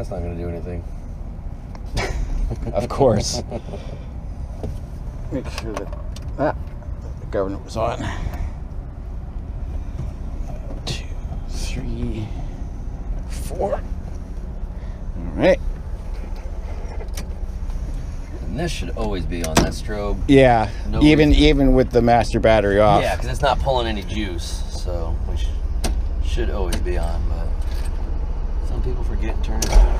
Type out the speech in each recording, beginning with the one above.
That's not going to do anything. Of course. Make sure that the governor was on. 2, 3, 4. All right. And this should always be on that strobe. Yeah. No even reason. with the master battery off. Yeah, because it's not pulling any juice, so we should always be on. But some people forget and turn it on.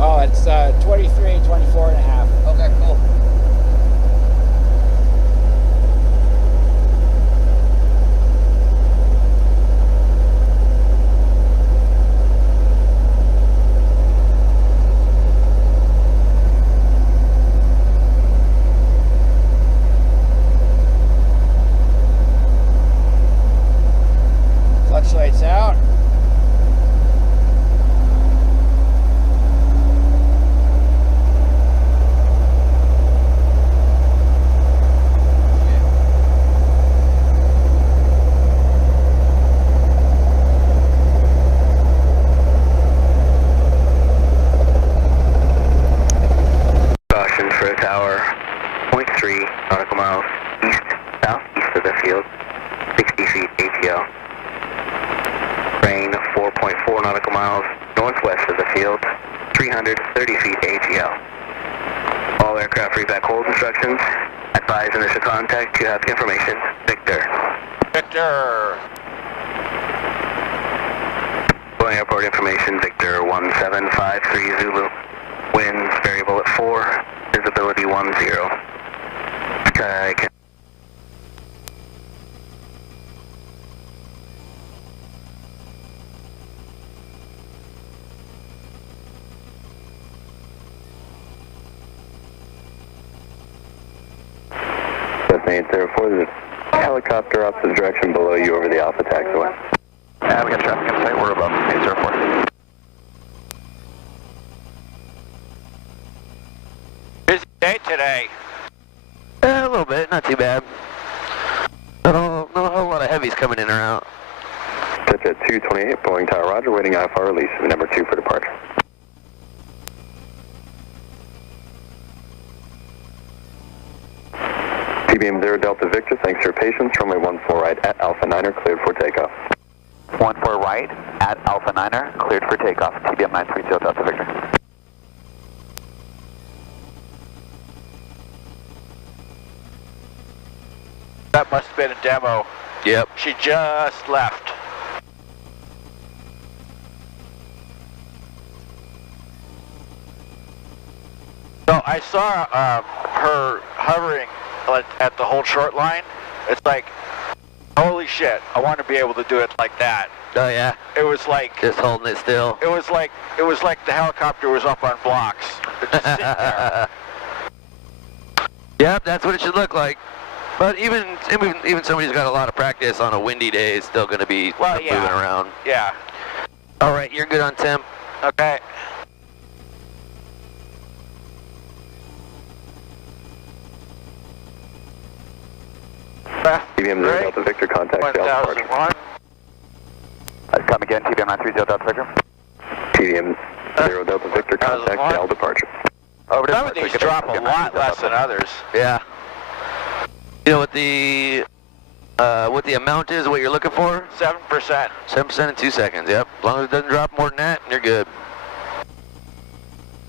Oh, it's 23, 24 and a half. Okay, cool. Clutch lights out. Caution for a tower, 0.3 nautical miles east, southeast of the field, 60 feet ATL. Rain 4.4 nautical miles northwest of the field, 330 feet ATL. All aircraft reback hold instructions. Advise initial contact to have information. Victor. Victor. Boeing Airport information, Victor 1753 Zulu. Winds variable at 4, visibility 10. Sky can Cessna 804, there's a helicopter opposite direction below you over the Alpha taxiway. Yeah, we got traffic in sight, we're above 804. Busy day today. A little bit, not too bad. Not a whole lot of heavies coming in or out. Touch at 228, Boeing Tower Roger, waiting IFR release, number 2 for departure. TBM 0 Delta Victor, thanks for your patience. Runway 14 right at Alpha Niner, cleared for takeoff. 14 right at Alpha Niner, cleared for takeoff. TBM 930 Delta Victor. That must have been a demo. Yep. She just left. So I saw her hovering at the whole short line. It's like, holy shit, I want to be able to do it like that. Oh yeah, It was like, just holding it still. it was like the helicopter was up on blocks. It just sitting there. Yep, that's what it should look like. But even somebody who's got a lot of practice on a windy day is still going to be moving around. Yeah. All right, you're good on temp. Okay. TBM 0 Delta Victor, contact Alpha departure. 1001. Come again, TBM 930 Delta Victor. TBM 0 Delta Victor, contact Al departure. Over Some of these drop a lot less than others. Yeah. You know, with the What the amount is, what you're looking for? 7%. 7% in 2 seconds, yep. As long as it doesn't drop more than that, you're good.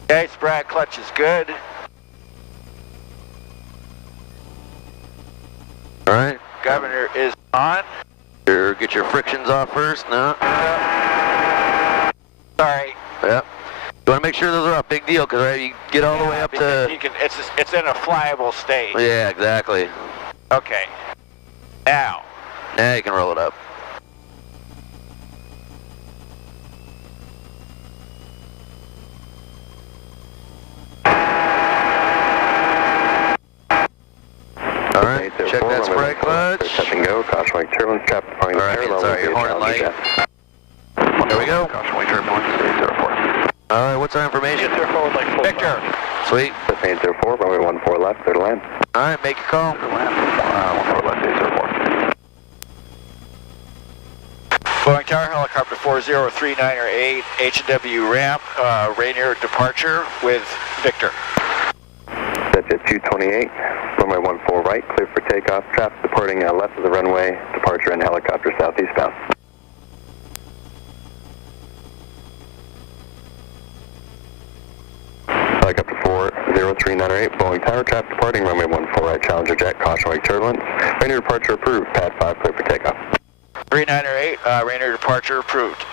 Okay, spread clutch is good. All right. Governor is on. Get your frictions off first. No. Sorry. Yep. You want to make sure those are off. Big deal, because right, you get all the way up to... You can, it's in a flyable state. Yeah, exactly. Okay. Now. Now you can roll it up. All right, check that spray clutch. Touch and go. Caution wing turbulence. Trap departing the air level. Sorry, your horn and light. There we go. Caution wing turbulence. 804. All right, what's our information? Victor. Sweet. 804. Runway 14 left. Clear to land. All right, make your call. Clear to land. 14 left. 804. Boeing Tower Helicopter 40398 H&W ramp, Rainier departure with Victor. That's at 228. Runway 14 right. Clear for takeoff. Traffic departing left of the runway. Departure in helicopter southeastbound. Helicopter 40398, Boeing Tower, traffic departing, runway 14 right, Challenger jet, caution wake turbulence. Rainier departure approved, pad 5, clear for takeoff. 3908, Rainier departure approved.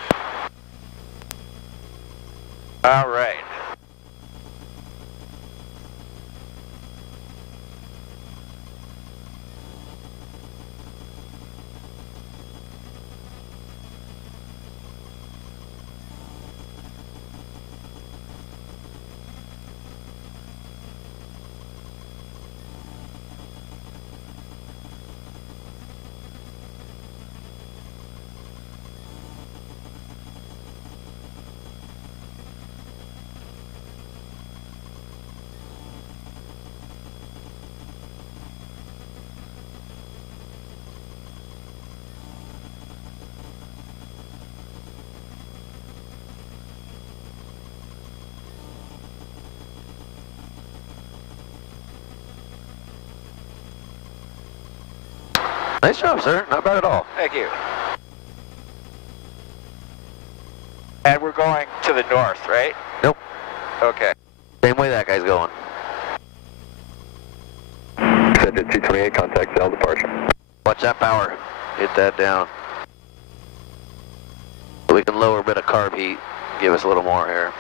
All right. Nice job, sir. Not bad at all. Thank you. And we're going to the north, right? Nope. Okay. Same way that guy's going. Set at 228, contact L departure. Watch that power. Hit that down. We can lower a bit of carb heat. Give us a little more here.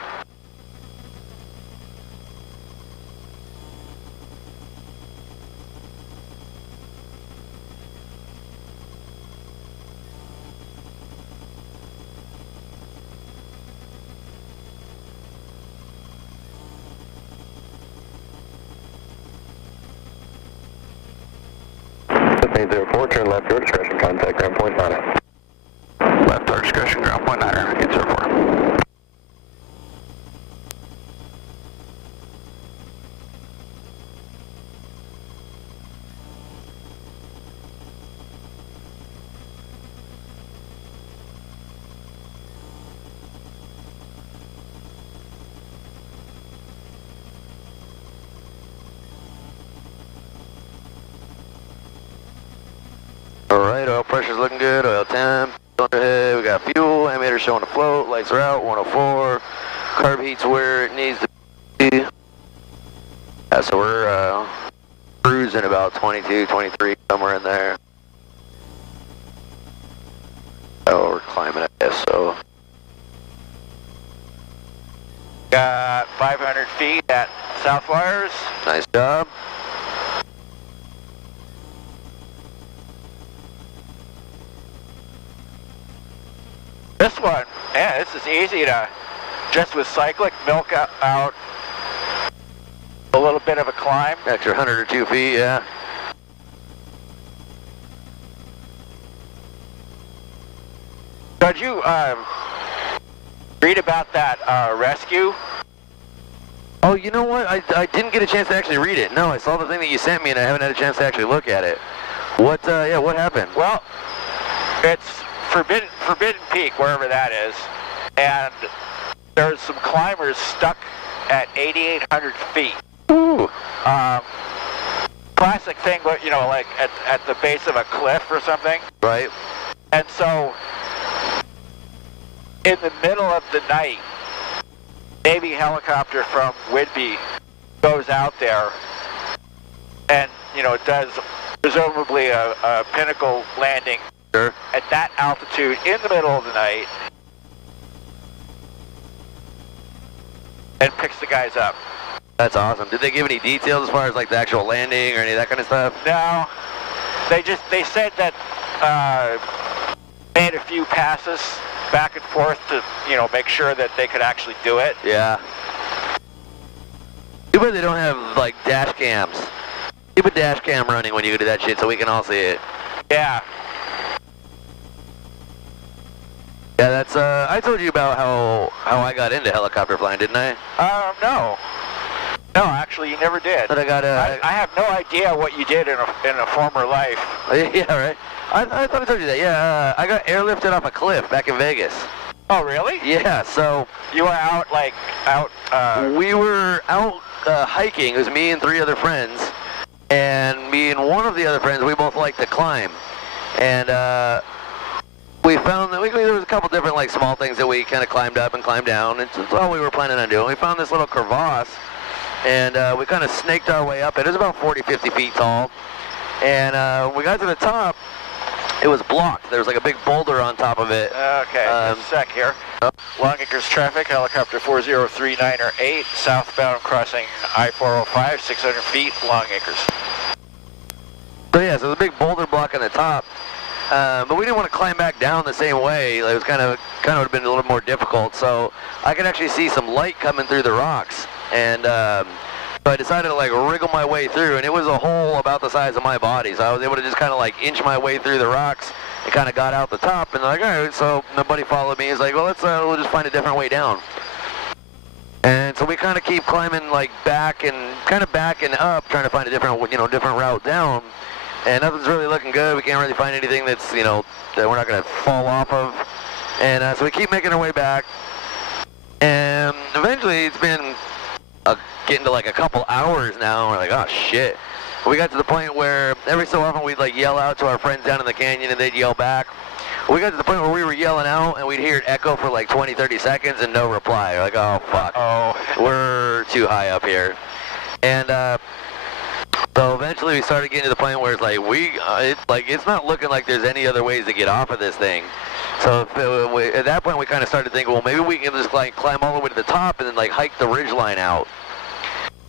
Main 04, turn left, your discretion, contact ground point 9. Left, our discretion, ground point 9, 804. Alright, oil pressure's looking good, oil temp, underhead, we got fuel, ammeter showing a float, lights are out, 104, carb heat's where it needs to be. Yeah, so we're cruising about 22, 23, somewhere in there. Oh, we're climbing, I guess, so. Got 500 feet at Southwires. Nice job. This one, yeah, this is easy to, just with cyclic, milk out a little bit of a climb. Extra 100 or 2 feet, yeah. Did you read about that rescue? Oh, you know what? I didn't get a chance to actually read it. No, I saw the thing that you sent me and I haven't had a chance to actually look at it. What, yeah, what happened? Well, it's Forbidden Peak, wherever that is, and there's some climbers stuck at 8,800 feet. Ooh. classic thing, you know, like at the base of a cliff or something. Right. And so, in the middle of the night, Navy helicopter from Whidbey goes out there and, you know, does presumably a pinnacle landing Sure. at that altitude in the middle of the night and picks the guys up. That's awesome. Did they give any details as far as like the actual landing or any of that kind of stuff? No, they said that made a few passes back and forth to, you know, make sure that they could actually do it. Yeah. Too bad they don't have like dash cams. Keep a dash cam running when you do that shit so we can all see it. Yeah. Yeah, that's I told you about how I got into helicopter flying, didn't I? No. No, actually, you never did. But I got I have no idea what you did in a former life. yeah, right. I thought I told you that. Yeah, I got airlifted off a cliff back in Vegas. Oh, really? Yeah, so You were out, we were out hiking. It was me and 3 other friends, and me and one of the other friends, we both like to climb, and we found that there was a couple different like small things that we kind of climbed up and climbed down. It's all we were planning on doing. We found this little crevasse, and we kind of snaked our way up. It was about 40, 50 feet tall, and we got to the top. It was blocked. There was like a big boulder on top of it. Okay, just a sec here. Long Acres traffic, helicopter 4039er8, southbound crossing I-405, 600 feet, Long Acres. So yeah, so the big boulder block on the top, but we didn't want to climb back down the same way. It was kind of would have been a little more difficult. So I could actually see some light coming through the rocks, and so I decided to like wriggle my way through, and it was a hole about the size of my body. So I was able to just kind of like inch my way through the rocks and kind of got out the top. And like, all right, so my buddy followed me. He's like, well, we'll just find a different way down. And so we kind of keep climbing like back and up, trying to find a different route down. And nothing's really looking good. We can't really find anything that's, you know, that we're not going to fall off of. And so we keep making our way back. And eventually it's been getting to like a couple hours now. And we're like, oh shit. We got to the point where every so often we'd like yell out to our friends down in the canyon and they'd yell back. We got to the point where we were yelling out and we'd hear it echo for like 20, 30 seconds and no reply. We're like, oh fuck. Oh. We're too high up here. And so eventually we started getting to the point where it's like it's not looking like there's any other ways to get off of this thing. So at that point we kind of started thinking, well, maybe we can just like climb all the way to the top and then like hike the ridgeline out.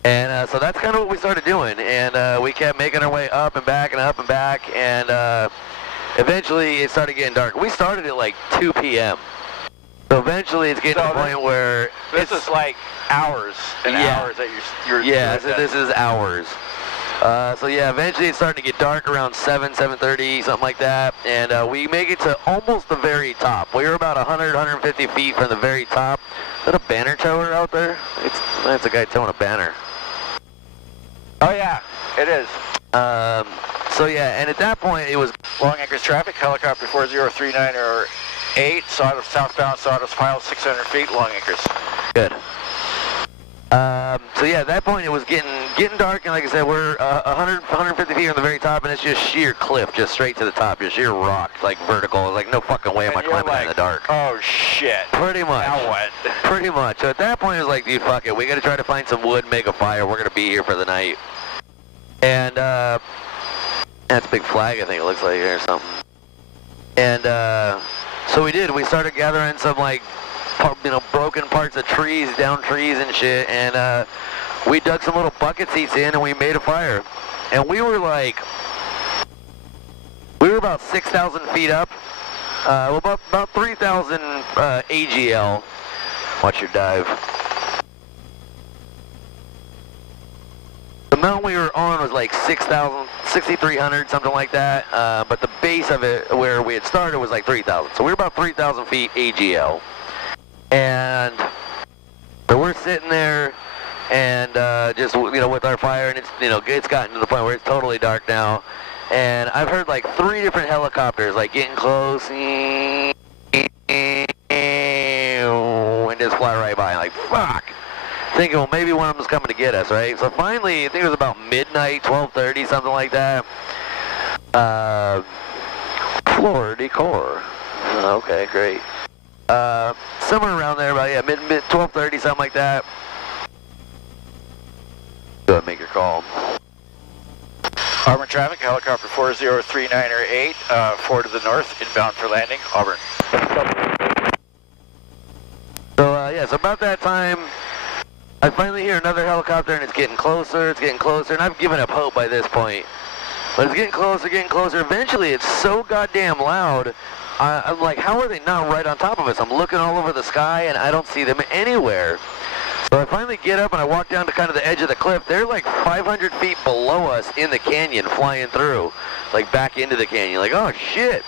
And so that's kind of what we started doing. And we kept making our way up and back and up and back. And eventually it started getting dark. We started at like 2 p.m. So eventually it's getting to the point where this is like hours and hours that you're so this is hours. So yeah, eventually it's starting to get dark around 7:30, something like that, and we make it to almost the very top. We were about 150 feet from the very top. Is that a banner tower out there? That's a guy towing a banner. Oh yeah, it is. So yeah, and at that point it was Long Acres traffic, helicopter 4039er8, southbound Sawdust Pile, 600 feet, Long Acres. good. So yeah, at that point it was getting dark, and like I said, we're 150 feet from the very top, and it's just sheer cliff, just straight to the top, just sheer rock, like vertical. It's like no fucking way am I climbing that in the dark. Oh shit. Pretty much. Now what? Pretty much. So at that point it was like, dude, fuck it. We gotta try to find some wood, make a fire. We're gonna be here for the night. And that's a big flag, I think it looks like here or something. And so we did. We started gathering some like broken parts of trees, down trees and shit, and we dug some little bucket seats in and we made a fire. And we were about 6,000 feet up, about 3,000 AGL. Watch your dive. The mountain we were on was like 6,300, something like that, but the base of it where we had started was like 3,000. So we were about 3,000 feet AGL. And so we're sitting there and just with our fire, and it's gotten to the point where it's totally dark now. And I've heard like 3 different helicopters like getting close and just fly right by. Like fuck. thinking, well, maybe one of them's coming to get us, right? So finally, I think it was about midnight, 12:30, something like that. Floor decor. Okay, great. Somewhere around there, about, yeah, mid 12:30, something like that. Go ahead and make your call. Auburn traffic, helicopter 40398, 4 to the north, inbound for landing, Auburn. So, yeah, so about that time, I finally hear another helicopter, and it's getting closer, and I've given up hope by this point. But it's getting closer. Eventually, it's so goddamn loud. I'm like, how are they not right on top of us? I'm looking all over the sky, and I don't see them anywhere. So I finally get up, and I walk down to kind of the edge of the cliff. They're like 500 feet below us in the canyon, flying through, like back into the canyon. Like, oh, shit.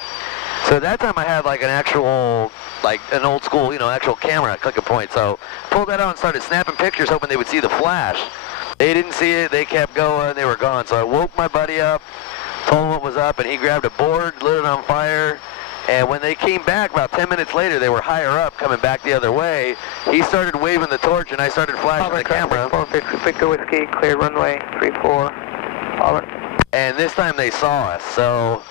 So at that time, I had like an actual, like an old school, actual camera, click a point. So pulled that out and started snapping pictures, hoping they would see the flash. They didn't see it. They kept going. They were gone. So I woke my buddy up, told him what was up, and he grabbed a board, lit it on fire. And when they came back, about 10 minutes later, they were higher up, coming back the other way. He started waving the torch, and I started flashing the camera. Victor Whiskey, clear runway 34, Auburn. And this time they saw us. So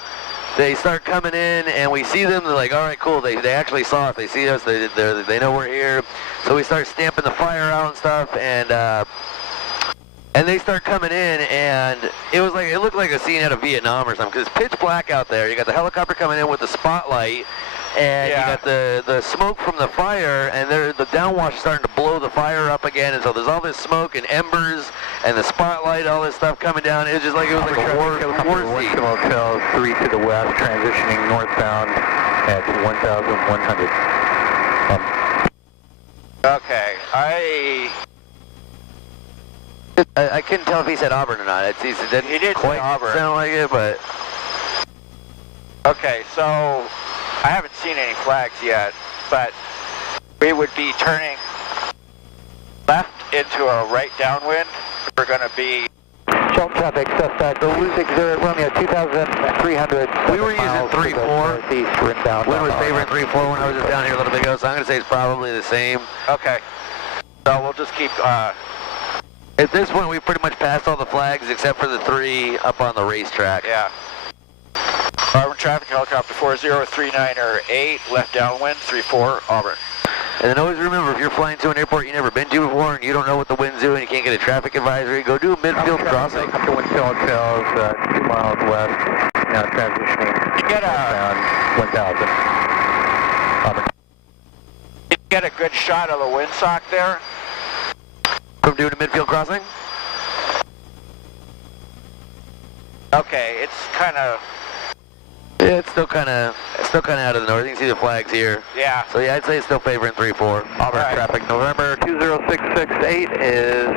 they start coming in, and we see them. They're like, all right, cool. They actually saw us. They see us. They know we're here. So we start stamping the fire out and stuff, and they start coming in, and it looked like a scene out of Vietnam or something, because it's pitch black out there. You got the helicopter coming in with the spotlight, and you got the smoke from the fire, and the downwash is starting to blow the fire up again, and so there's all this smoke and embers and the spotlight, all this stuff coming down. It was just like, it was like a war scene. Motel 3 to the west, transitioning northbound at 1,100. Okay, I couldn't tell if he said Auburn or not. He didn't quite Auburn. sound like it, but... Okay, so I haven't seen any flags yet, but we would be turning left into a right downwind. We're going to be... Shelton traffic, suspect, Romeo 2,300. We were using 3-4. Northeast, we're inbound. Wind was favoring 3-4 when I was just down here a little bit ago, so I'm going to say it's probably the same. Okay, so we'll just keep... At this point, we've pretty much passed all the flags except for the 3 up on the racetrack. Yeah. Auburn traffic, helicopter 40398, left downwind, 34, Auburn. And then always remember, if you're flying to an airport you've never been to before and you don't know what the wind's doing, you can't get a traffic advisory, go do a midfield crossing. Up to Winfield Hotels, 2 miles west, now transitioning. You get a... 1,000. Auburn. You get a good shot of the windsock there. From doing a midfield crossing? Okay, it's kind of... Yeah, it's still kind of out of the north. You can see the flags here. Yeah. So yeah, I'd say it's still favoring 3-4. Auburn Right. traffic, November 20668 is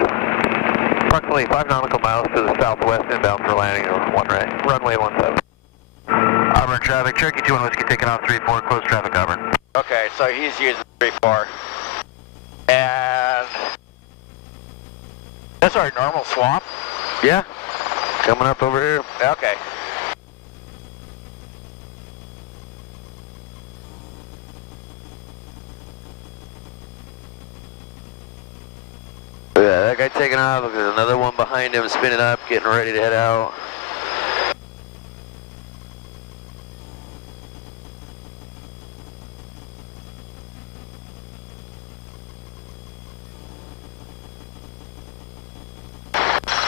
approximately 5 nautical miles to the southwest, inbound for landing on runway 17. Auburn traffic, Cherokee 21 Whiskey taking off 3-4, close traffic, Auburn. Okay, so he's using 3-4. And... that's our normal swamp? Yeah, coming up over here. Okay. Yeah, that guy taking off. There's another one behind him spinning up, getting ready to head out.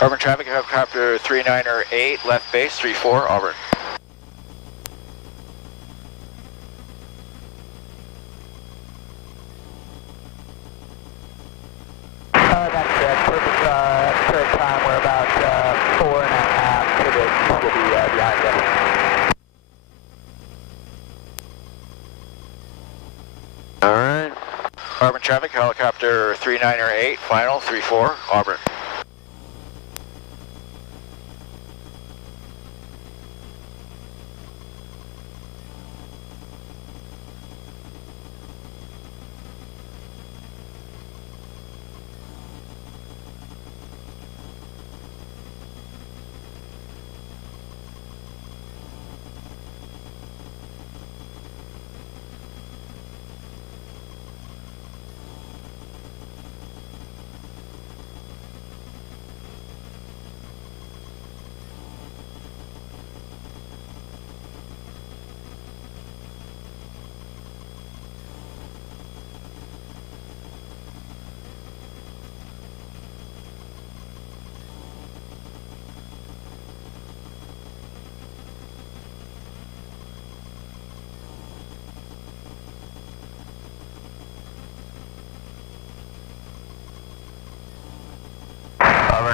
Auburn traffic, helicopter 398, left base, 34, Auburn. That's perfect time. We're about 4.5 pivots will be behind us. All right. Auburn traffic, helicopter 398, final, 34, Auburn.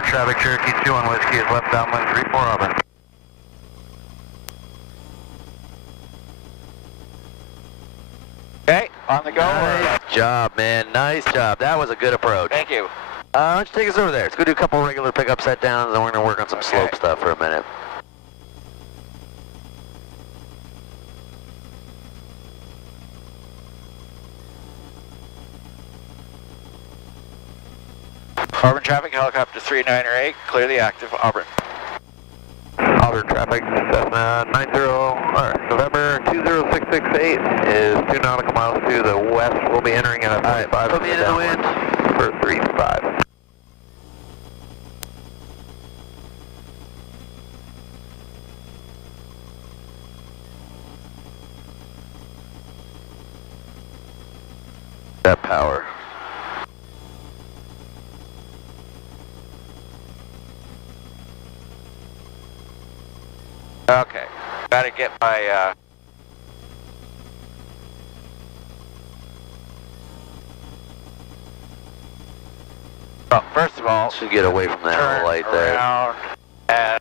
Auburn traffic, Cherokee 21 Whiskey is left downwind 34 Auburn. Okay, on the go. Nice job, man. Nice job. That was a good approach. Thank you. Why don't you take us over there? Let's go do a couple regular pickup set downs, and we're going to work on some slope stuff for a minute. Auburn traffic, helicopter 3908, clearly active, Auburn. Auburn traffic, Cessna November 20668 is 2 nautical miles to the west. We'll be entering at a 45. Put me into the wind. For 35. That power. Okay, gotta get my, well, first of all, Should get away from that turn light there. around and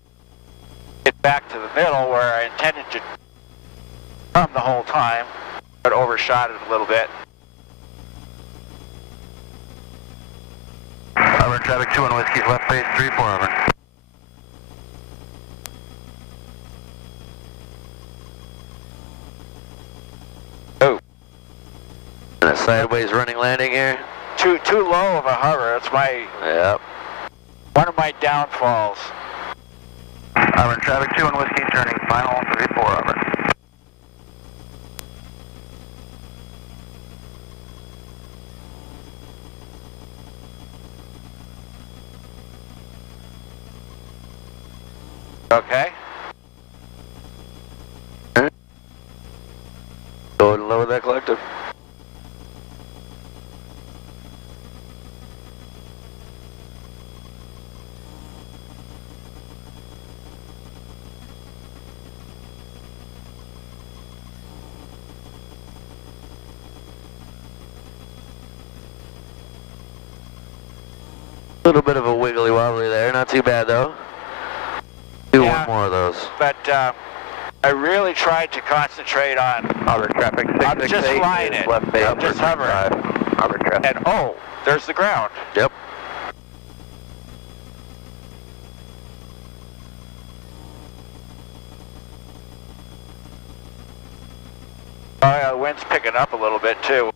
get back to the middle where I intended to come the whole time, but overshot it a little bit. Auburn traffic 21 Whiskey's left base 34 Auburn. Oh, And a sideways running landing here. too low of a hover. It's my Yep. one of my downfalls. Auburn traffic 21 Whiskey turning final 34 Auburn. Okay. Go ahead and lower that collective. A little bit of a wiggly wobbly there, not too bad though. Do Yeah. one more of those. But I really tried to concentrate on, Auburn traffic I'm just 668 flying is it. left base I'm just for hovering. 35. Auburn traffic. and oh, there's the ground. Yep. Oh yeah, the wind's picking up a little bit too.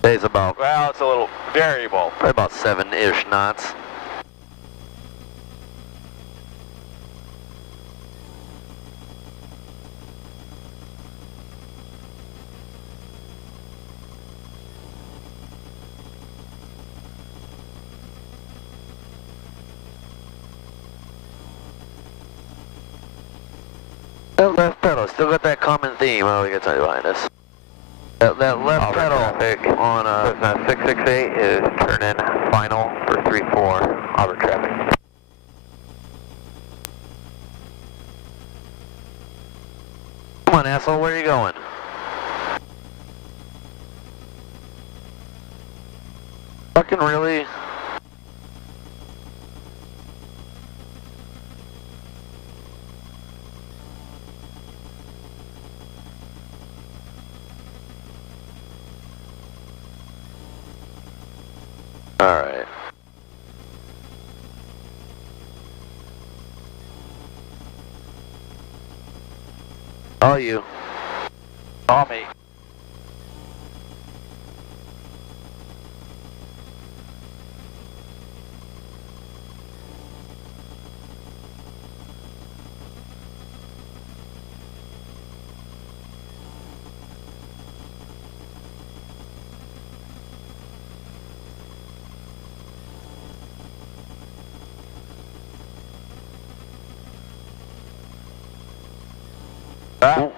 Stays about, Well, it's a little variable. probably about 7-ish knots. That left pedal, still got that common theme. Oh, we got something behind us. That left Auburn pedal traffic. on Cessna 668 is turn in final for 34 Auburn traffic. come on, asshole, where are you going? Fucking really? Alright. All you. Call me.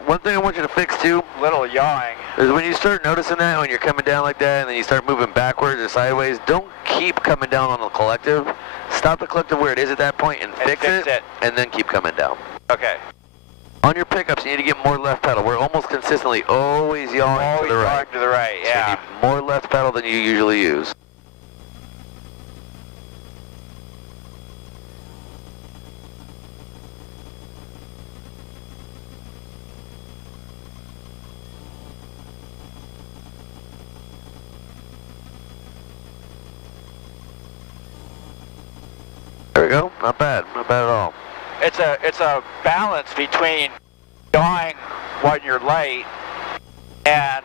One thing I want you to fix too Little yawing. is when you start noticing that when you're coming down like that and then you start moving backwards or sideways, don't keep coming down on the collective. Stop the collective where it is at that point and fix it, it. and then keep coming down. Okay. On your pickups, you need to get more left pedal. We're almost consistently always yawing to the right. To the right, yeah. So you need more left pedal than you usually use. There we go. Not bad. Not bad at all. It's a balance between yawing when you're light and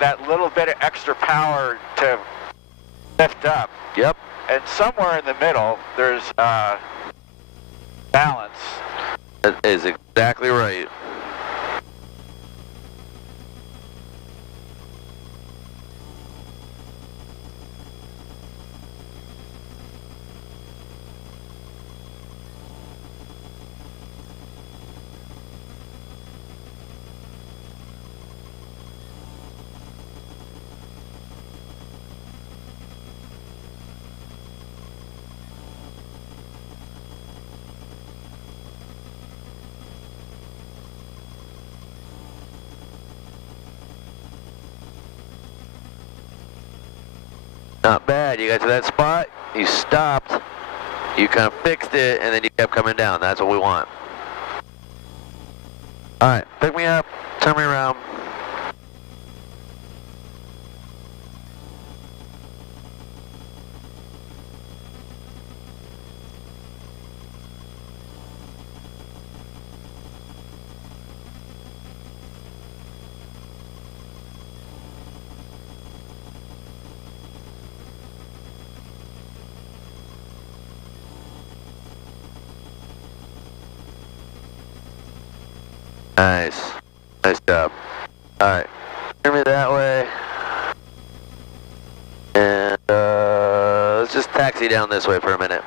that little bit of extra power to lift up. Yep. And somewhere in the middle, there's balance. That is exactly right. Not bad. You got to that spot, you stopped, you kind of fixed it, and then you kept coming down. That's what we want. All right, pick me up, turn me around. Nice. Nice job. Alright. Turn me that way. And let's just taxi down this way for a minute.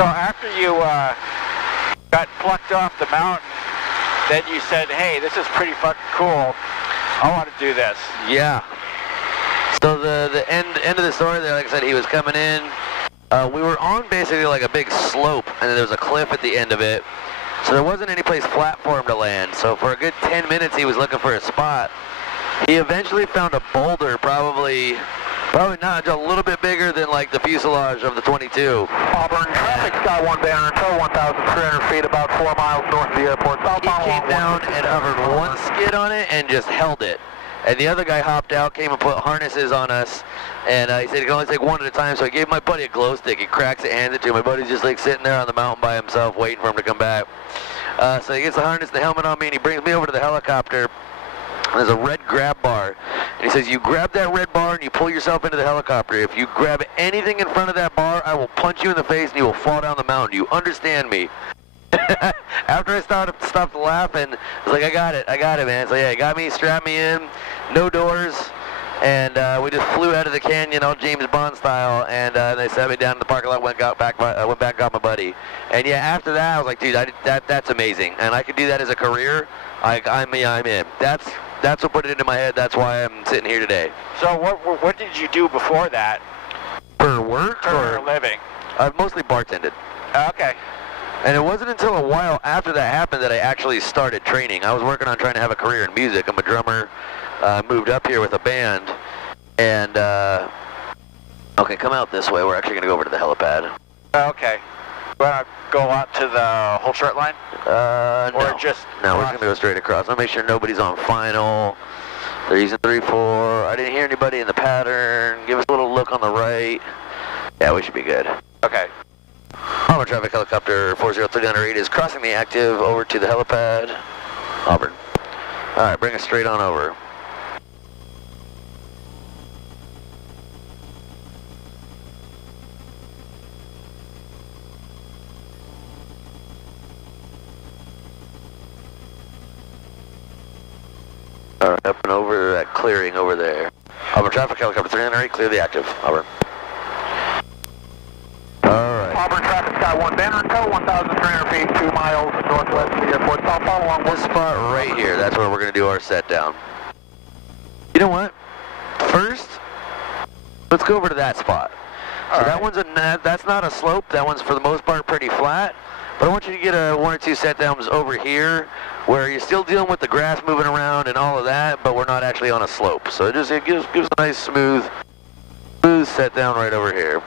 So after you got plucked off the mountain, then you said, hey, this is pretty fucking cool. I want to do this. Yeah. So the end of the story there, like I said, he was coming in. We were on basically like a big slope, and there was a cliff at the end of it. So there wasn't any place flat for him to land. So for a good 10 minutes, he was looking for a spot. He eventually found a boulder, probably not, just a little bit bigger than like the fuselage of the 22. Auburn, traffic Sky 1 banner until 1,300 feet, about 4 miles north of the airport. He came down and hovered one skid on it and just held it. And the other guy hopped out, came and put harnesses on us, and he said he could only take one at a time, so I gave my buddy a glow stick. He cracks it, hands it to him. My buddy's just like sitting there on the mountain by himself waiting for him to come back. So he gets the harness, the helmet on me, and he brings me over to the helicopter. There's a red grab bar, and he says, you grab that red bar and you pull yourself into the helicopter. If you grab anything in front of that bar, I will punch you in the face and you will fall down the mountain. You understand me? After I stopped laughing, I was like, I got it, man. So yeah, he got me, strapped me in, no doors, and we just flew out of the canyon, all James Bond style, and they set me down in the parking lot, went back and got my buddy. And yeah, after that, I was like, dude, that's amazing, and I could do that as a career. I'm in. That's what put it into my head. That's why I'm sitting here today. So what did you do before that? For work For a living? I've mostly bartended. Okay. And it wasn't until a while after that happened that I actually started training. I was working on trying to have a career in music. I'm a drummer. Moved up here with a band. And, okay, come out this way. We're actually going to go over to the helipad. Okay. Want to go out to the whole short line? No. Or just No, we're cross? going to go straight across. I'll make sure nobody's on final. They're using 3-4. I didn't hear anybody in the pattern. Give us a little look on the right. Yeah, we should be good. Okay. Auburn traffic helicopter 40308 is crossing the active over to the helipad. Auburn. All right, bring us straight on over. All right, up and over that clearing over there. Auburn traffic helicopter 308, clear the active. Auburn. All right. Auburn traffic Sky 1 banner tow 1,300 feet 2 miles northwest of the airport. I'll follow along This spot right here, that's where we're going to do our set down. You know what? First, let's go over to that spot. So that one's that's not a slope. That one's for the most part pretty flat. But I want you to get a 1 or 2 set downs over here where you're still dealing with the grass moving around and all of that, but we're not actually on a slope. So it gives a nice smooth set down right over here.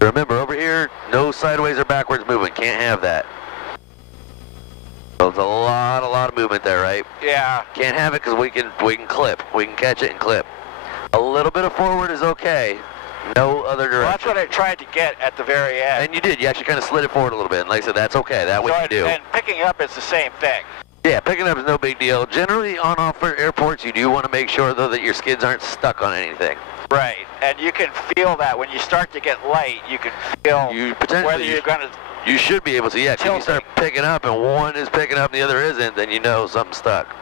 Remember, over here, no sideways or backwards movement. Can't have that. So it's a lot of movement there, right? Yeah. Can't have it because we can clip. We can catch it and clip. A little bit of forward is okay. No other direction. Well, that's what I tried to get at the very end. And you did. You actually kind of slid it forward a little bit. And like I said, that's okay. That's what you do. And picking up is the same thing. Yeah, picking up is no big deal. Generally, on off-road airports, you do want to make sure, though, that your skids aren't stuck on anything. Right. And you can feel that when you start to get light, you can feel whether you're going to... You should be able to, yeah. If you start picking up and one is picking up and the other isn't, then you know something's stuck.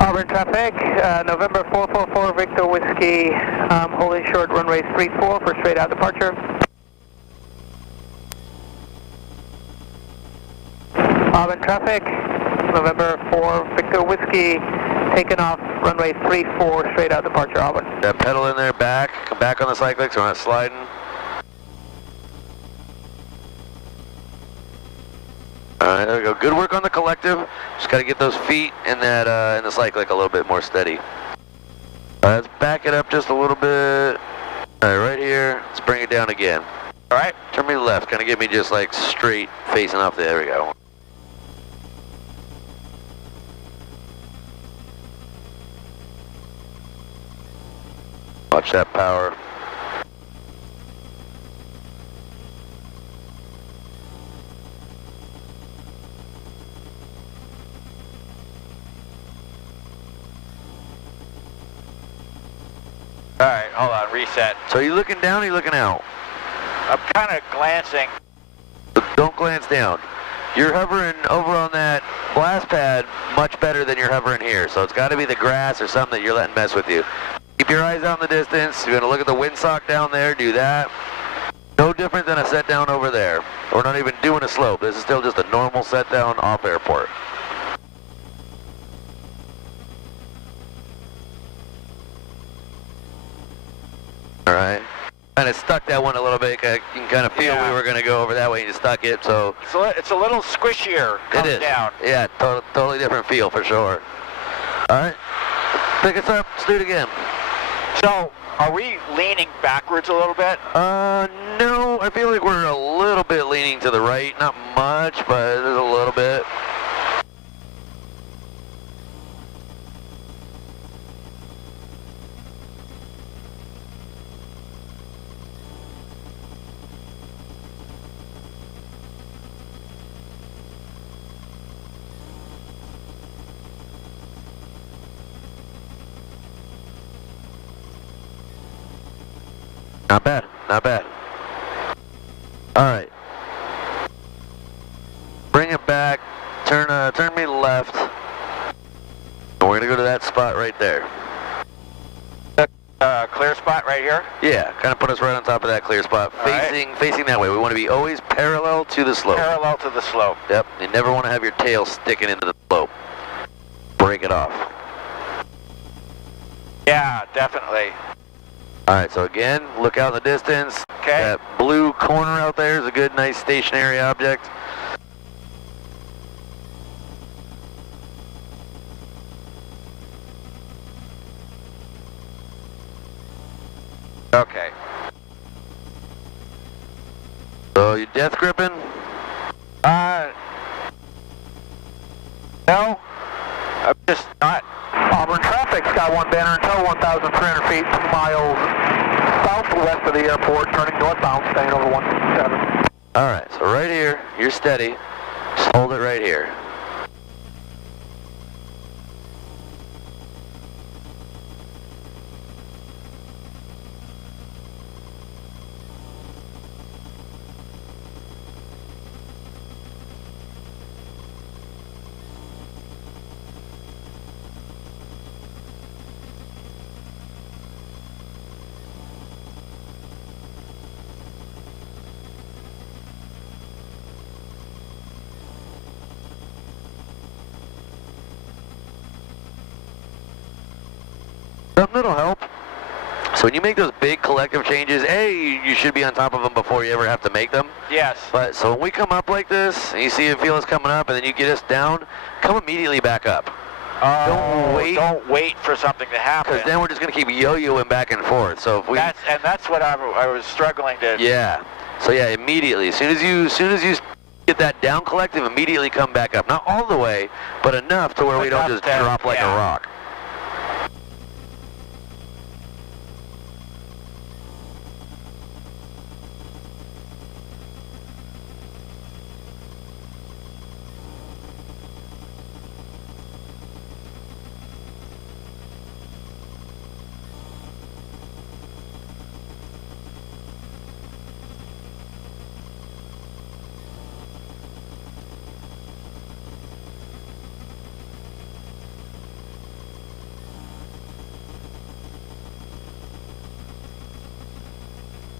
Auburn traffic, November 444 Victor Whiskey, holding short runway 34 for straight out departure. Auburn traffic, November 4 Victor Whiskey, taking off runway 34 straight out departure, Auburn. That pedal in there, back, come back on the cyclic so we're not sliding. All right, there we go. Good work on the collective. Just got to get those feet in that in the cyclic a little bit more steady. All right, let's back it up just a little bit. All right, right here. Let's bring it down again. All right, turn me left. Kind of get me just like straight facing off there. There we go. Watch that power. All right, hold on, reset. So are you looking down or are you looking out? I'm kind of glancing. Don't glance down. You're hovering over on that blast pad much better than you're hovering here. So it's got to be the grass or something that you're letting mess with you. Keep your eyes out in the distance. You're going to look at the windsock down there. Do that. No different than a set down over there. We're not even doing a slope. This is still just a normal set down off airport. All right. Kind of stuck that one a little bit. You can kind of feel we were going to go over that way and you stuck it. So It's a little squishier coming down. Yeah, totally different feel for sure. All right. Pick us up. Let's do it again. So, are we leaning backwards a little bit? No. I feel like we're a little bit leaning to the right. Not much, but there's a little bit. Not bad, not bad. All right. Bring it back, turn me left. And we're gonna go to that spot right there. Clear spot. spot right here? Yeah, kind of put us right on top of that clear spot, All right. facing that way. We want to be always parallel to the slope. Parallel to the slope. Yep, you never want to have your tail sticking into the slope. Break it off. Yeah, definitely. All right, so again, look out in the distance. Okay. That blue corner out there is a good, nice stationary object. Okay. So you death gripping? No. I'm just not. Auburn traffic, Sky 1 banner until 1,300 feet, 2 miles southwest of the airport, turning northbound, staying over 167. All right, so right here, you're steady. Just hold it right here. Something that'll help. So when you make those big collective changes, A, you should be on top of them before you ever have to make them. Yes. But so when we come up like this, and you see and feel us coming up, and then you get us down, come immediately back up. Don't wait for something to happen. Because then we're just going to keep yo-yoing back and forth. So if we... That's what I was struggling to... Yeah. So yeah, immediately. As soon as you get that down collective, immediately come back up. Not all the way, but enough to where we don't just drop like a rock.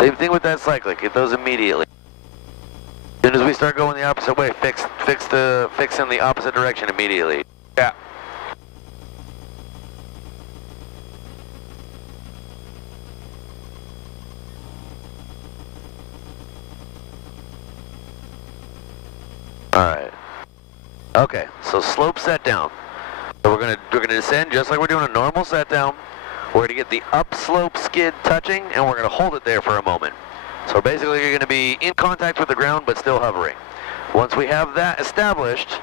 Same thing with that cyclic, get those immediately. As soon as we start going the opposite way, fix in the opposite direction immediately. Yeah. Alright. Okay, so slope set down. So we're gonna descend just like we're doing a normal set down. We're gonna get the upslope skid touching, and we're gonna hold it there for a moment. So basically you're gonna be in contact with the ground, but still hovering. Once we have that established,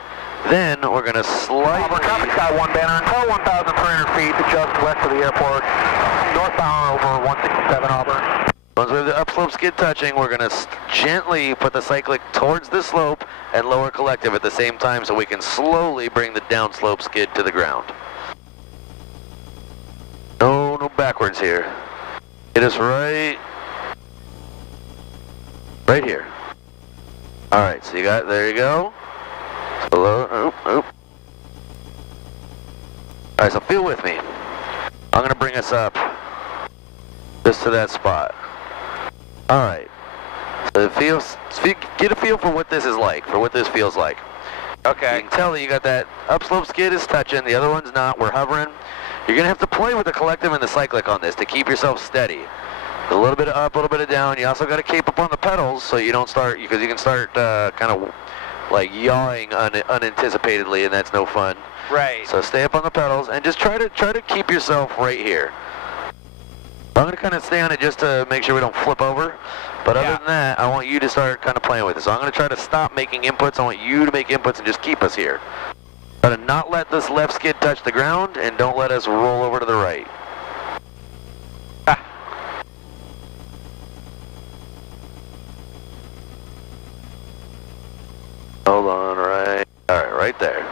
then we're gonna slightly... Auburn traffic, Sky 1 banner until 1,300 feet, just west of the airport, northbound over 167 Auburn. Once we have the upslope skid touching, we're gonna gently put the cyclic towards the slope and lower collective at the same time, so we can slowly bring the downslope skid to the ground. No backwards here. Get us right here. All right, so there you go. So low, All right, so feel with me. I'm gonna bring us up just to that spot. All right, so get a feel for what this is like, for what this feels like. Okay. You can tell that you got that upslope skid is touching, the other one's not, we're hovering. You're gonna have to play with the collective and the cyclic on this to keep yourself steady. A little bit of up, a little bit of down. You also gotta keep up on the pedals so you don't start, because you can start kind of like yawing unanticipatedly, and that's no fun. Right. So stay up on the pedals and just try to keep yourself right here. I'm gonna kind of stay on it just to make sure we don't flip over. But other than that, I want you to start kind of playing with it. So I'm gonna try to stop making inputs. I want you to make inputs and just keep us here. Try to not let this left skid touch the ground, and don't let us roll over to the right. Hold on, alright, right there.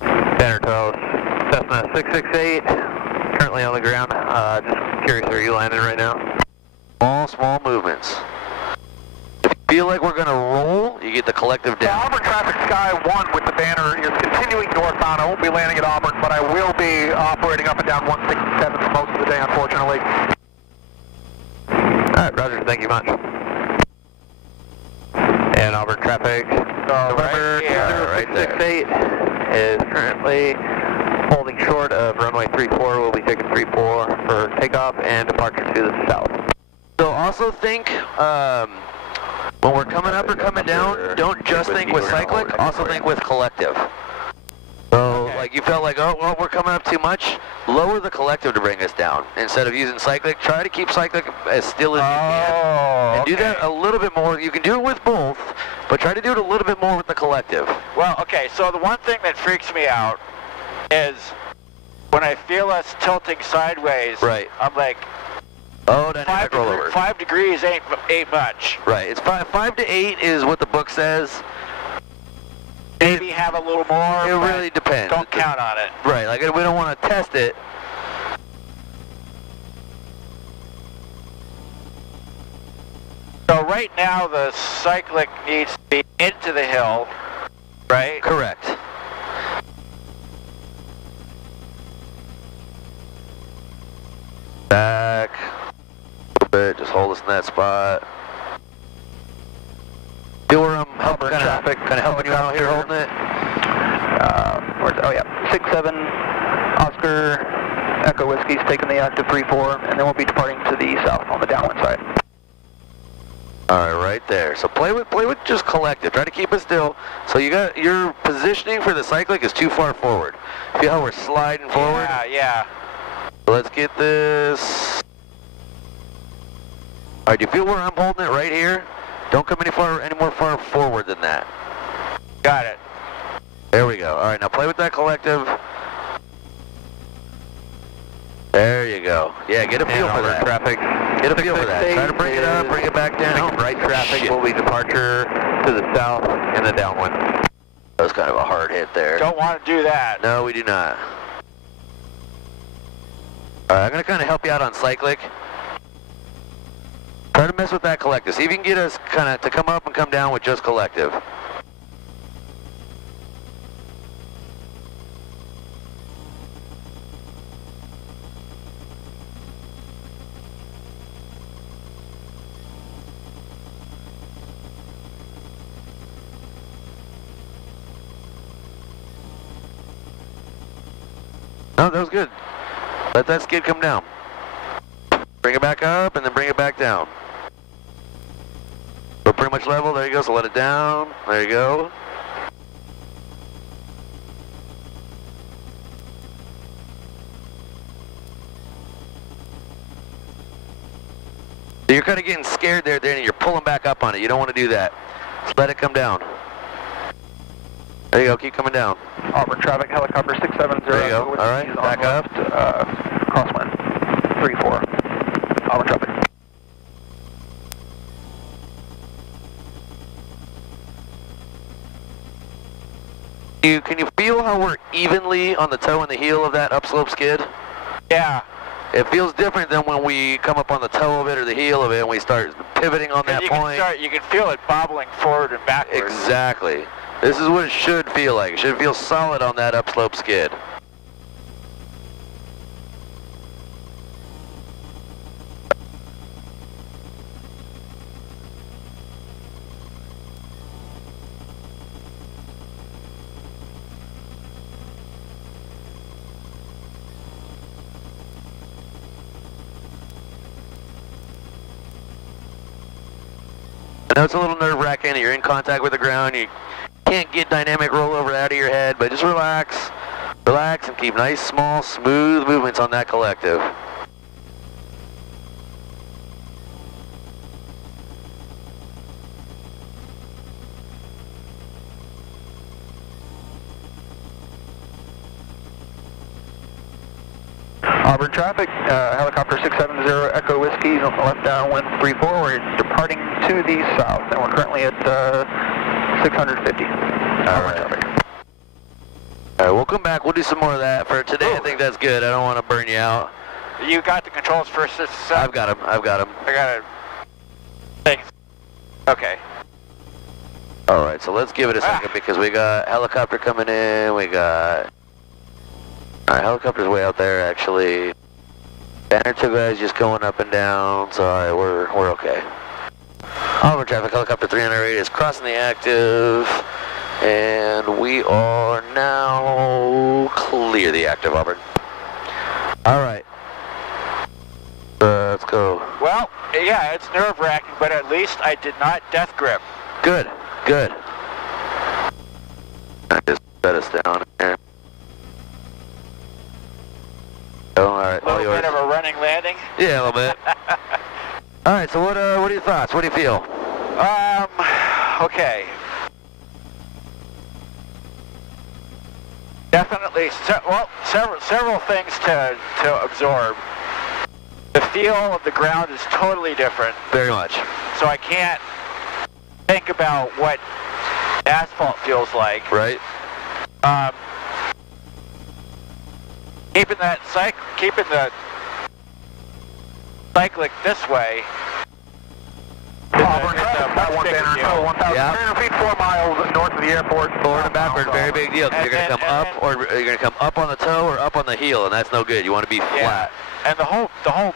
Banner 12, Cessna 668, currently on the ground. Just curious, where you landing right now? Small movements. If you feel like we're going to roll, you get the collective So down. Auburn traffic Sky 1 with the banner is continuing northbound. I won't be landing at Auburn, but I will be operating up and down 167 for most of the day, unfortunately. Alright, roger, thank you much. And Auburn traffic, November right there. 2068 is currently holding short of runway 34. We'll be taking 34 for takeoff and departure to the south. So also think, when we're coming up or coming down, don't just think with cyclic, also think with collective. So, like you felt like, oh, well, we're coming up too much, lower the collective to bring us down. Instead of using cyclic, try to keep cyclic as still as you can. And do that a little bit more. You can do it with both, but try to do it a little bit more with the collective. Well, okay, so the one thing that freaks me out is when I feel us tilting sideways, Right. I'm like, Oh, dynamic rollover. 5 degrees ain't much. Right, it's 5 to 8 is what the book says. Maybe have a little more. It but really depends. Don't count on it. Right, like we don't want to test it. So right now the cyclic needs to be into the hill, right? Correct. Back a little bit, just hold us in that spot. Feel where I'm helping, kind of helping you out here, holding it. Oh yeah, 67 Oscar Echo Whiskey's taking the active 3-4, and then we'll be departing to the south on the downwind side. All right, right there. So play with just collective. Try to keep it still. So you got your positioning for the cyclic is too far forward. Feel how we're sliding forward? Yeah, yeah. So let's get this. All right, do you feel where I'm holding it right here? Don't come any more far forward than that. Got it. There we go. All right, now play with that collective. There you go. Yeah, get a feel for that. Traffic. Get a feel for that. Try to bring it up, bring it back down. Right traffic will be departure to the south in the downwind. That was kind of a hard hit there. Don't want to do that. No, we do not. All right, I'm going to kind of help you out on cyclic. Try to mess with that collective. See if you can get us kind of to come up and come down with just collective. No, that was good. Let that skid come down. Bring it back up and then bring it back down. We're pretty much level. There you go. So let it down. There you go. So you're kind of getting scared there, Danny. You're pulling back up on it. You don't want to do that. Just let it come down. There you go. Keep coming down. Auburn traffic helicopter 670. There you go. All right, back up. Crosswind 3-4. Auburn traffic. Can you feel how we're evenly on the toe and the heel of that upslope skid? Yeah. It feels different than when we come up on the toe of it or the heel of it and we start pivoting on that point. You can feel it bobbling forward and backwards. Exactly. This is what it should feel like. It should feel solid on that upslope skid. I know it's a little nerve-wracking. You're in contact with the ground. You can't get dynamic rollover out of your head, but just relax. Relax and keep nice, small, smooth movements on that collective. Auburn traffic, helicopter 670 Echo Whiskey on the left downwind 3-4. We're departing to the south, and we're currently at 650. All right. All right, we'll come back. We'll do some more of that. For today, I think that's good. I don't want to burn you out. You got the controls for I've got them. I've got them. I got it. Thanks. Okay. All right, so let's give it a second because we got helicopter coming in. We got... All right, helicopter's way out there, actually. Banner 2 guys just going up and down, so all right, we're okay. Auburn traffic, helicopter 308 is crossing the active, and we are now clear the active, Auburn. All right. Let's go. Well, yeah, it's nerve-wracking, but at least I did not death grip. Good, good. I just set us down here. Oh, all right, A little bit of a running landing. Yeah, a little bit. All right, so what are your thoughts? What do you feel? Okay. Definitely, several things to absorb. The feel of the ground is totally different. Very much. So I can't think about what asphalt feels like. Right. Keeping the cyclic this way. Auburn traffic, about 1,300 feet, 4 miles north of the airport. Forward and backward, very big deal. You're going to come up, or you're going to come up on the toe or up on the heel, and that's no good. You want to be flat. And the whole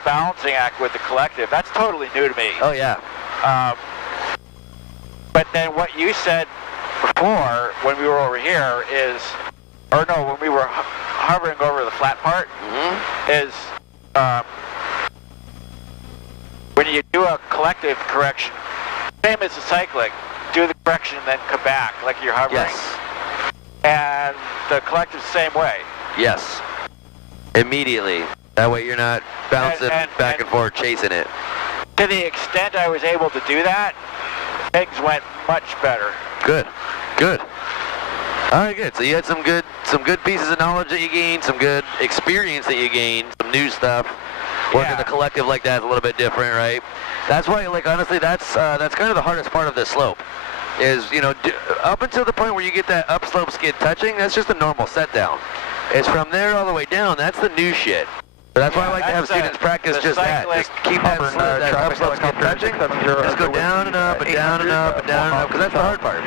balancing act with the collective, that's totally new to me. Oh yeah. But then what you said before when we were over here is, or no, when we were hovering over the flat part, is when you do a collective correction, same as the cyclic, do the correction and then come back like you're hovering. Yes. And the collective's the same way. Yes. Immediately. That way you're not bouncing back and forth chasing it. To the extent I was able to do that, things went much better. Good. Good. All right, good. So you had some good pieces of knowledge that you gained, some good experience that you gained, some new stuff. Working the collective like that is a little bit different, right? That's why, like, honestly, that's kind of the hardest part of this slope. Is, you know, up until the point where you get that upslope skid touching, that's just a normal set down. It's from there all the way down, that's the new shit. So that's why I like to have students practice just that. Just keep that upslope skid touching. Just go down and up and down and up and down and up, because that's the hard part.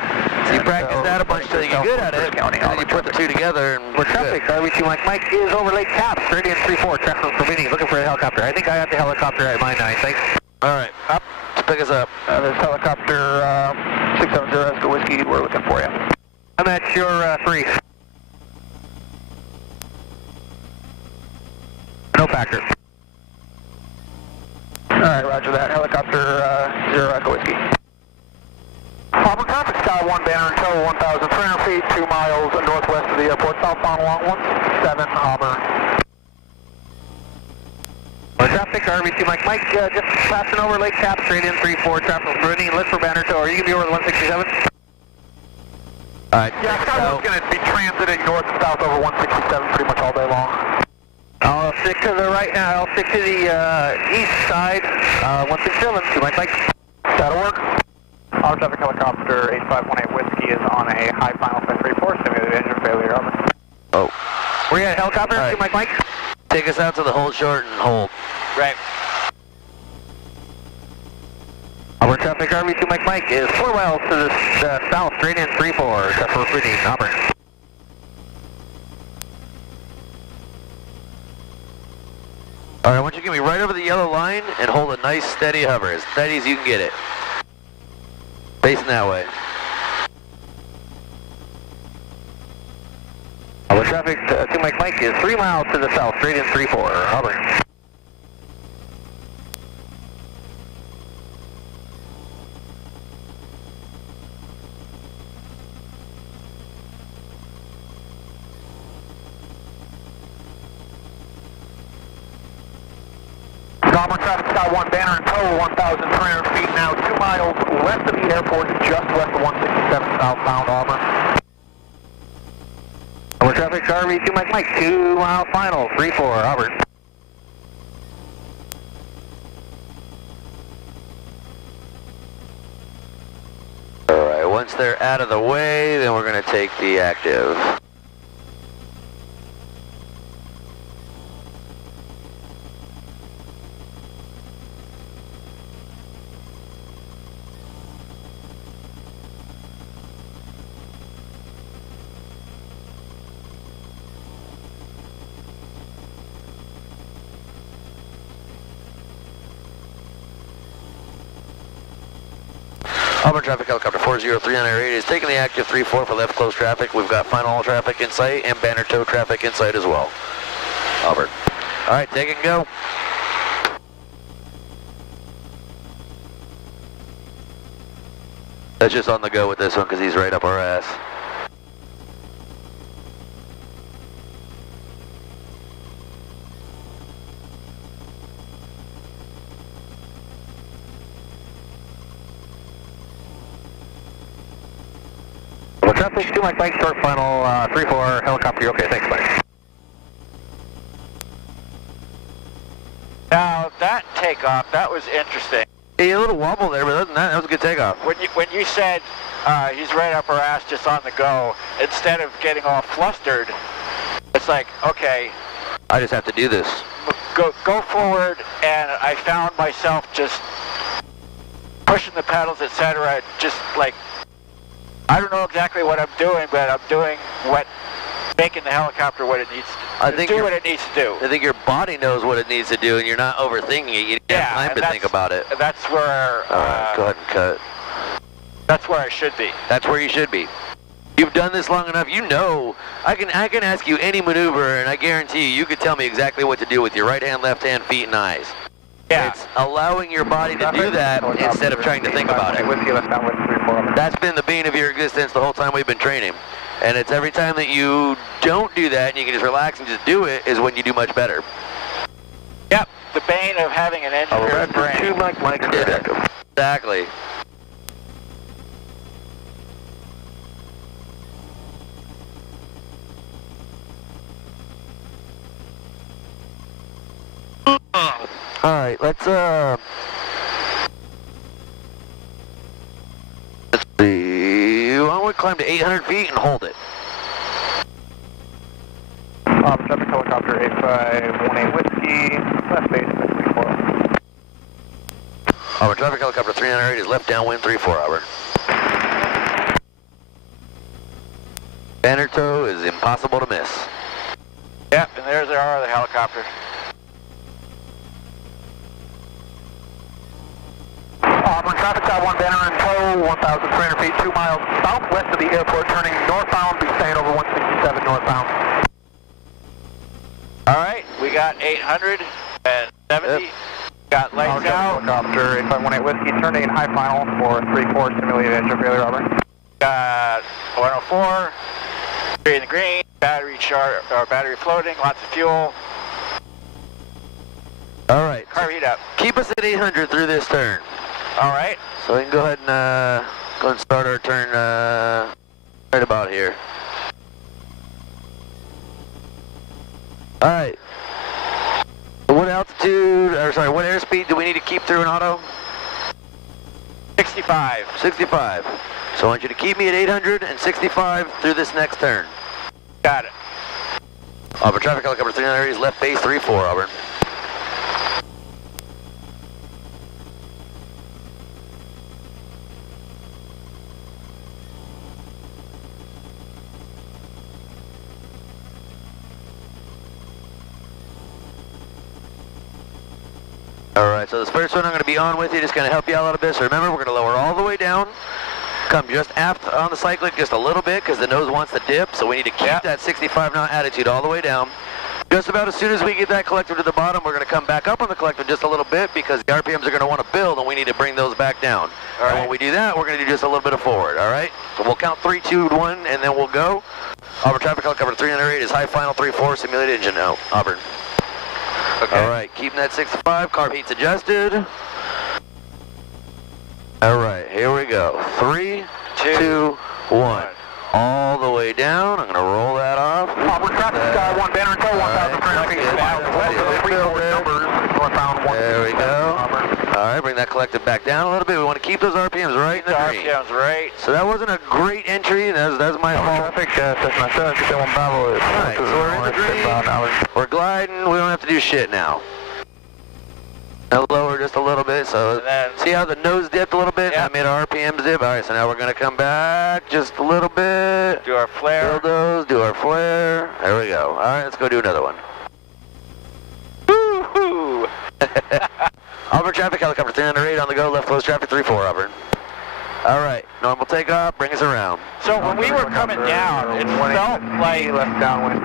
So you practice that a bunch until you get good at it, and then you put the two together and we're traffic, RV2 Mike is over Lake Caps, Radiant 34, traffic from Slovenia, looking for a helicopter. I think I got the helicopter at my 9, thanks. All right, up to pick us up. This helicopter 670 Oscar Whiskey, we're looking for you. I'm at your 3. No factor. Alright, roger that. Helicopter 0 Echo Whiskey. Auburn traffic, Sky 1 banner in tow, 1,300 feet, 2 miles northwest of the airport, southbound along 17 Auburn. Traffic, RV2 Mike, just passing over Lake Caps, Radiant 34, traffic from Brittany, look for banner tow. Are you going to be over the 167? Alright, yeah, Sky 1's going to be transiting north and south over 167 pretty much all day long. I'll stick to the right now. I'll stick to the east side. 167 to my bike. That'll work. Auto traffic helicopter 8518 Whiskey is on a high final for 34. Simulated engine failure. Over. Oh. Where you at, helicopter? To my bike. Take us out to the hold short and hold. Right. Auburn traffic RV2 Mike is 4 miles to the south, Radiant 34, except for Brittany, Auburn. All right, I want you to get me right over the yellow line and hold a nice steady hover, as steady as you can get it. Facing that way. Auburn traffic to Mike is 3 miles to the south, Radiant 34, Auburn. Auburn traffic, Sky 1 banner in tow, 1,300 feet now, 2 miles west of the airport, just west of 167 southbound Auburn. Auburn traffic, RV2 Mike, 2 mile final, 3-4, Auburn. All right, once they're out of the way, then we're going to take the active. Auburn traffic helicopter 40398 is taking the active 3-4 for left close traffic. We've got final traffic in sight and banner tow traffic in sight as well. Auburn. All right, take it and go. That's just on the go with this one because he's right up our ass. Well, traffic 2 Mike, short final 3-4 helicopter. Okay, thanks, Mike. Now that takeoff, that was interesting. Yeah, a little wobble there, but other than that was a good takeoff. When you said he's right up our ass just on the go, instead of getting all flustered, it's like, okay, I just have to do this. go forward, and I found myself just pushing the pedals, etc. Just like, I don't know exactly what I'm doing, but I'm doing making the helicopter what it needs to do. What it needs to do. I think your body knows what it needs to do, and you're not overthinking it. You don't have time to think about it. That's where. All right, go ahead and cut. That's where I should be. That's where you should be. You've done this long enough. You know, I can ask you any maneuver, and I guarantee you could tell me exactly what to do with your right hand, left hand, feet, and eyes. Yeah. It's allowing your body to do that instead of trying to think about it. That's been the bane of your existence the whole time we've been training. And it's every time that you don't do that and you can just relax and just do it is when you do much better. Yep, the bane of having an engineer's brain. 2 Mike, Yeah, exactly. All right, let's see. Why don't we climb to 800 feet and hold it? Traffic helicopter 8518 Whiskey, left base 634. Auburn traffic helicopter 308 is left downwind 34 Auburn. Banner tow is impossible to miss. Yep, and there's our other helicopter. Auburn traffic side 1 banner in tow, 1,300 feet, 2 miles southwest of the airport, turning northbound, be staying over 167 northbound. All right, we got 870. Yep. Got lights out. Helicopter 8518 Whiskey, turn 8 high final for 3-4 simulated engine failure, Auburn. Got 104. 3 in the green. Battery battery floating. Lots of fuel. All right. Car heat up. Keep us at 800 through this turn. All right. So we can go ahead and start our turn right about here. All right. What altitude, or sorry, what airspeed do we need to keep through an auto? 65. 65. So I want you to keep me at 800 and 65 through this next turn. Got it. Auburn traffic helicopter 300 is left base 34, Auburn. Alright, so this first one I'm going to be on with you, just going to help you out a little bit. So remember, we're going to lower all the way down, come just aft on the cyclic just a little bit because the nose wants to dip, so we need to keep that 65 knot attitude all the way down. Just about as soon as we get that collective to the bottom, we're going to come back up on the collective just a little bit because the RPMs are going to want to build and we need to bring those back down. All right. And when we do that, we're going to do just a little bit of forward, alright? So we'll count 3, 2, 1, and then we'll go. Auburn traffic helicopter 308 is high final 3-4, simulated engine now, Auburn. Okay. All right, keeping that 65, carb heat's adjusted. All right, here we go. 3, 2, 1. All the way down. I'm going to roll that off. Auburn traffic sky 1 banner in tow, 1,300 feet, 2 miles west of the Freeport numbers, northbound 167. There we go. All right, bring that collective back down a little bit. We want to keep those RPMs right in the green. RPM's right. So that wasn't a great entry. That's my fault. Traffic, Cessna 761 Bravo is. All right, so we're in the green. We're gliding. We don't have to do shit now. Now lower just a little bit. So see how the nose dipped a little bit? Yeah. I made our RPMs dip. All right, so now we're going to come back just a little bit. Do our flare. Build those, do our flare. There we go. All right, let's go do another one. Woo-hoo! Auburn traffic helicopter 308 on the go. Left close traffic 34 Auburn. All right, normal takeoff, bring us around. So when we were coming down, it felt like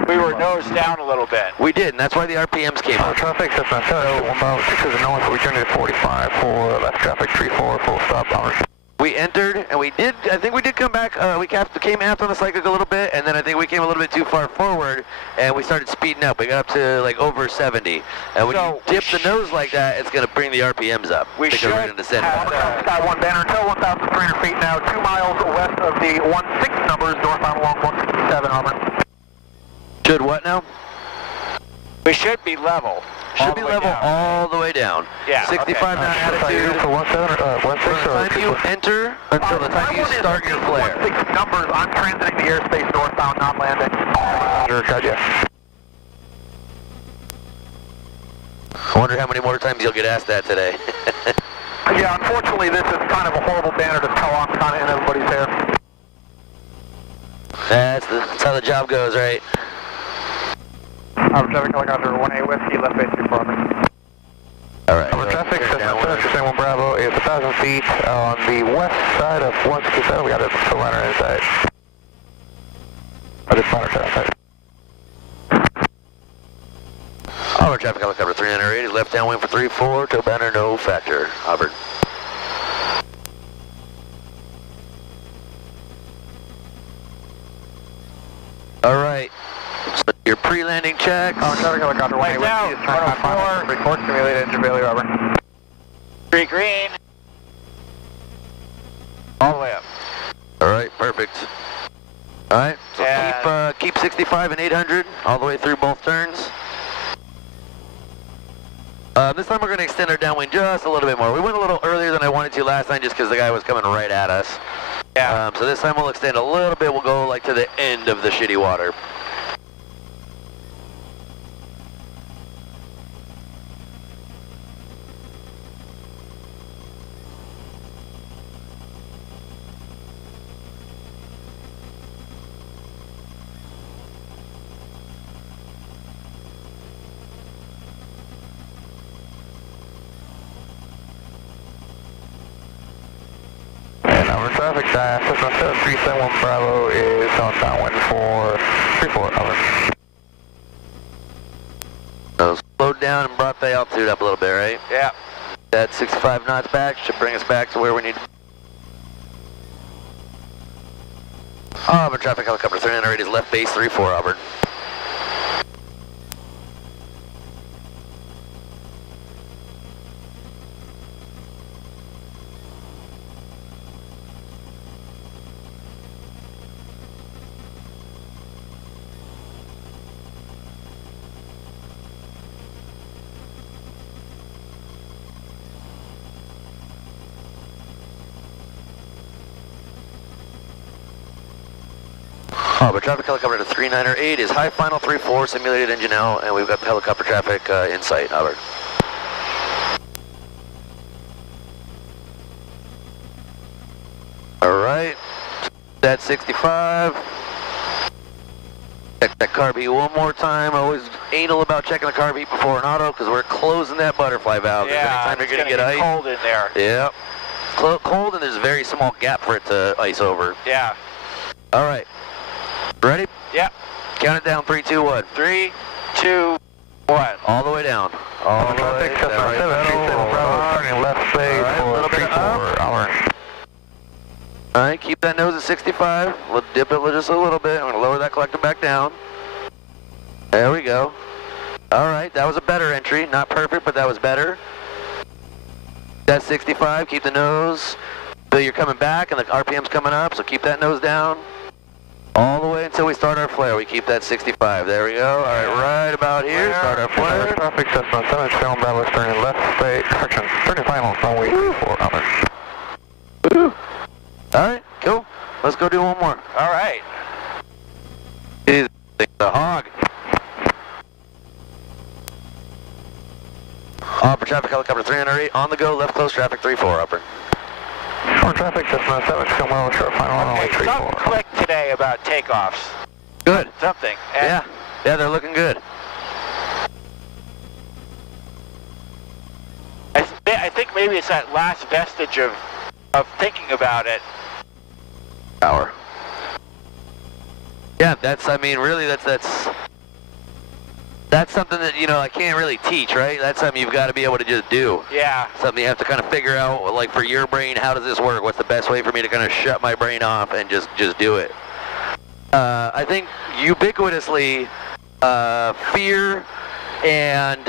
we were nose down a little bit. We did, and that's why the RPMs came up. Traffic, that's not 1 mile, 6 is north, we turned to 45 for left traffic, 34, full stop, hours. We entered, and we did, I think we did come back, we came aft on the cyclic a little bit, and then I think we came a little bit too far forward, and we started speeding up. We got up to like over 70. And when you dip the nose like that, it's going to bring the RPMs up. We should we're going to descend. Sky 1 banner, until 1,300 feet now, 2 miles west of the 16 numbers, northbound along 167, Auburn. Should what now? We should be level. Should be level all the way down. Yeah. 65 knot attitude. For 17 or 16 From the time you enter until the time you start your flare. 16 numbers, I'm transiting the airspace northbound, not landing. Roger. I wonder how many more times you'll get asked that today. Yeah, unfortunately, this is kind of a horrible banner to tell I'm kind of in everybody's hair. That's how the job goes, right? Traffic helicopter 1A Whiskey, left base 3 Auburn. All right. Traffic, San 1 Bravo is 1,000 feet on the west side of 167. We got a full liner inside. I just fired outside. Auburn traffic helicopter 308 is left downwind for 34, tail banner no factor. Auburn. All right. So your pre-landing checks. Traffic helicopter 1A Whiskey is 104. Report simulated engine failure, Auburn. 3 green. All the way up. All right, perfect. All right, so keep 65 and 800 all the way through both turns. This time we're going to extend our downwind just a little bit more. We went a little earlier than I wanted to last time just because the guy was coming right at us. Yeah. So this time we'll extend a little bit. We'll go like to the end of the shitty water. Traffic, Cessna 7371 Bravo is on downwind for 34, over. So slowed down and brought the altitude up a little bit, right? Yeah. That 65 knots back should bring us back to where we need. Auburn traffic helicopter 308 is left base 34, Auburn. Auburn traffic helicopter to 398 is high final 34 simulated engine out, and we've got the helicopter traffic in sight, Auburn. All right, that's 65. Check that carb heat one more time. Always anal about checking the carb heat before an auto because we're closing that butterfly valve. Yeah, anytime it's you're going to get ice. cold in there. Yep. Cold, and there's a very small gap for it to ice over. Yeah. All right. Ready? Yep. Count it down. 3, 2, 1. 3, 2, 1. All the way down. All the way down. Turning left base for 34, hour. All right, keep that nose at 65. We'll dip it just a little bit. I'm going to lower that collector back down. There we go. All right, that was a better entry. Not perfect, but that was better. That's 65. Keep the nose. So you're coming back and the RPM's coming up, so keep that nose down. All the way until we start our flare. We keep that 65. There we go. All right, right about here. Start our flare. Traffic, Cessna 77 Bravo, turning left base, correction, turning final, runway 4, hour. Woo. All right, cool. Let's go do one more. All right. He's the hog. Upper traffic helicopter 308 on the go, left close traffic 34 upper. Short traffic, Cessna 77 Bravo, short final, runway Okay, 34. something clicked today about takeoffs. Good. Something. And Yeah, they're looking good. I think maybe it's that last vestige of of thinking about it. Hour. Yeah, that's, I mean, really, that's something that, you know, I can't really teach, right? That's something you've got to be able to just do. Yeah. Something you have to kind of figure out, like for your brain, how does this work? What's the best way for me to kind of shut my brain off and just do it? I think ubiquitously, fear and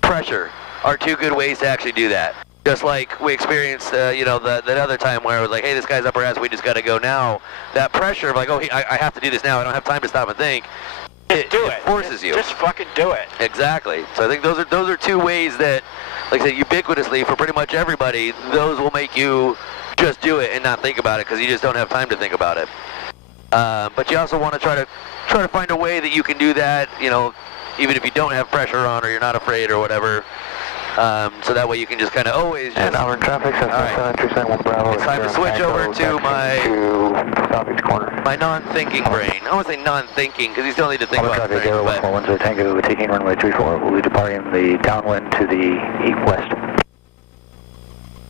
pressure are two good ways to actually do that. Just like we experienced, you know, that other time where it was like, hey, this guy's up our ass, we just got to go now. That pressure of like, oh, I have to do this now, I don't have time to stop and think. Just do it. Forces you. Just fucking do it. Exactly. So I think those are two ways that, like I said, ubiquitously for pretty much everybody, those will make you just do it and not think about it because you just don't have time to think about it. But you also want to try to find a way that you can do that, you know, even if you don't have pressure on or you're not afraid or whatever. So that way you can just kind of always just... And Auburn traffic, 77371 Bravo. It's time to switch over to southeast corner. my non-thinking brain. I won't say non-thinking because you still need to think about things, but... 110 Tango, taking runway 34. We'll be departing the downwind to the west.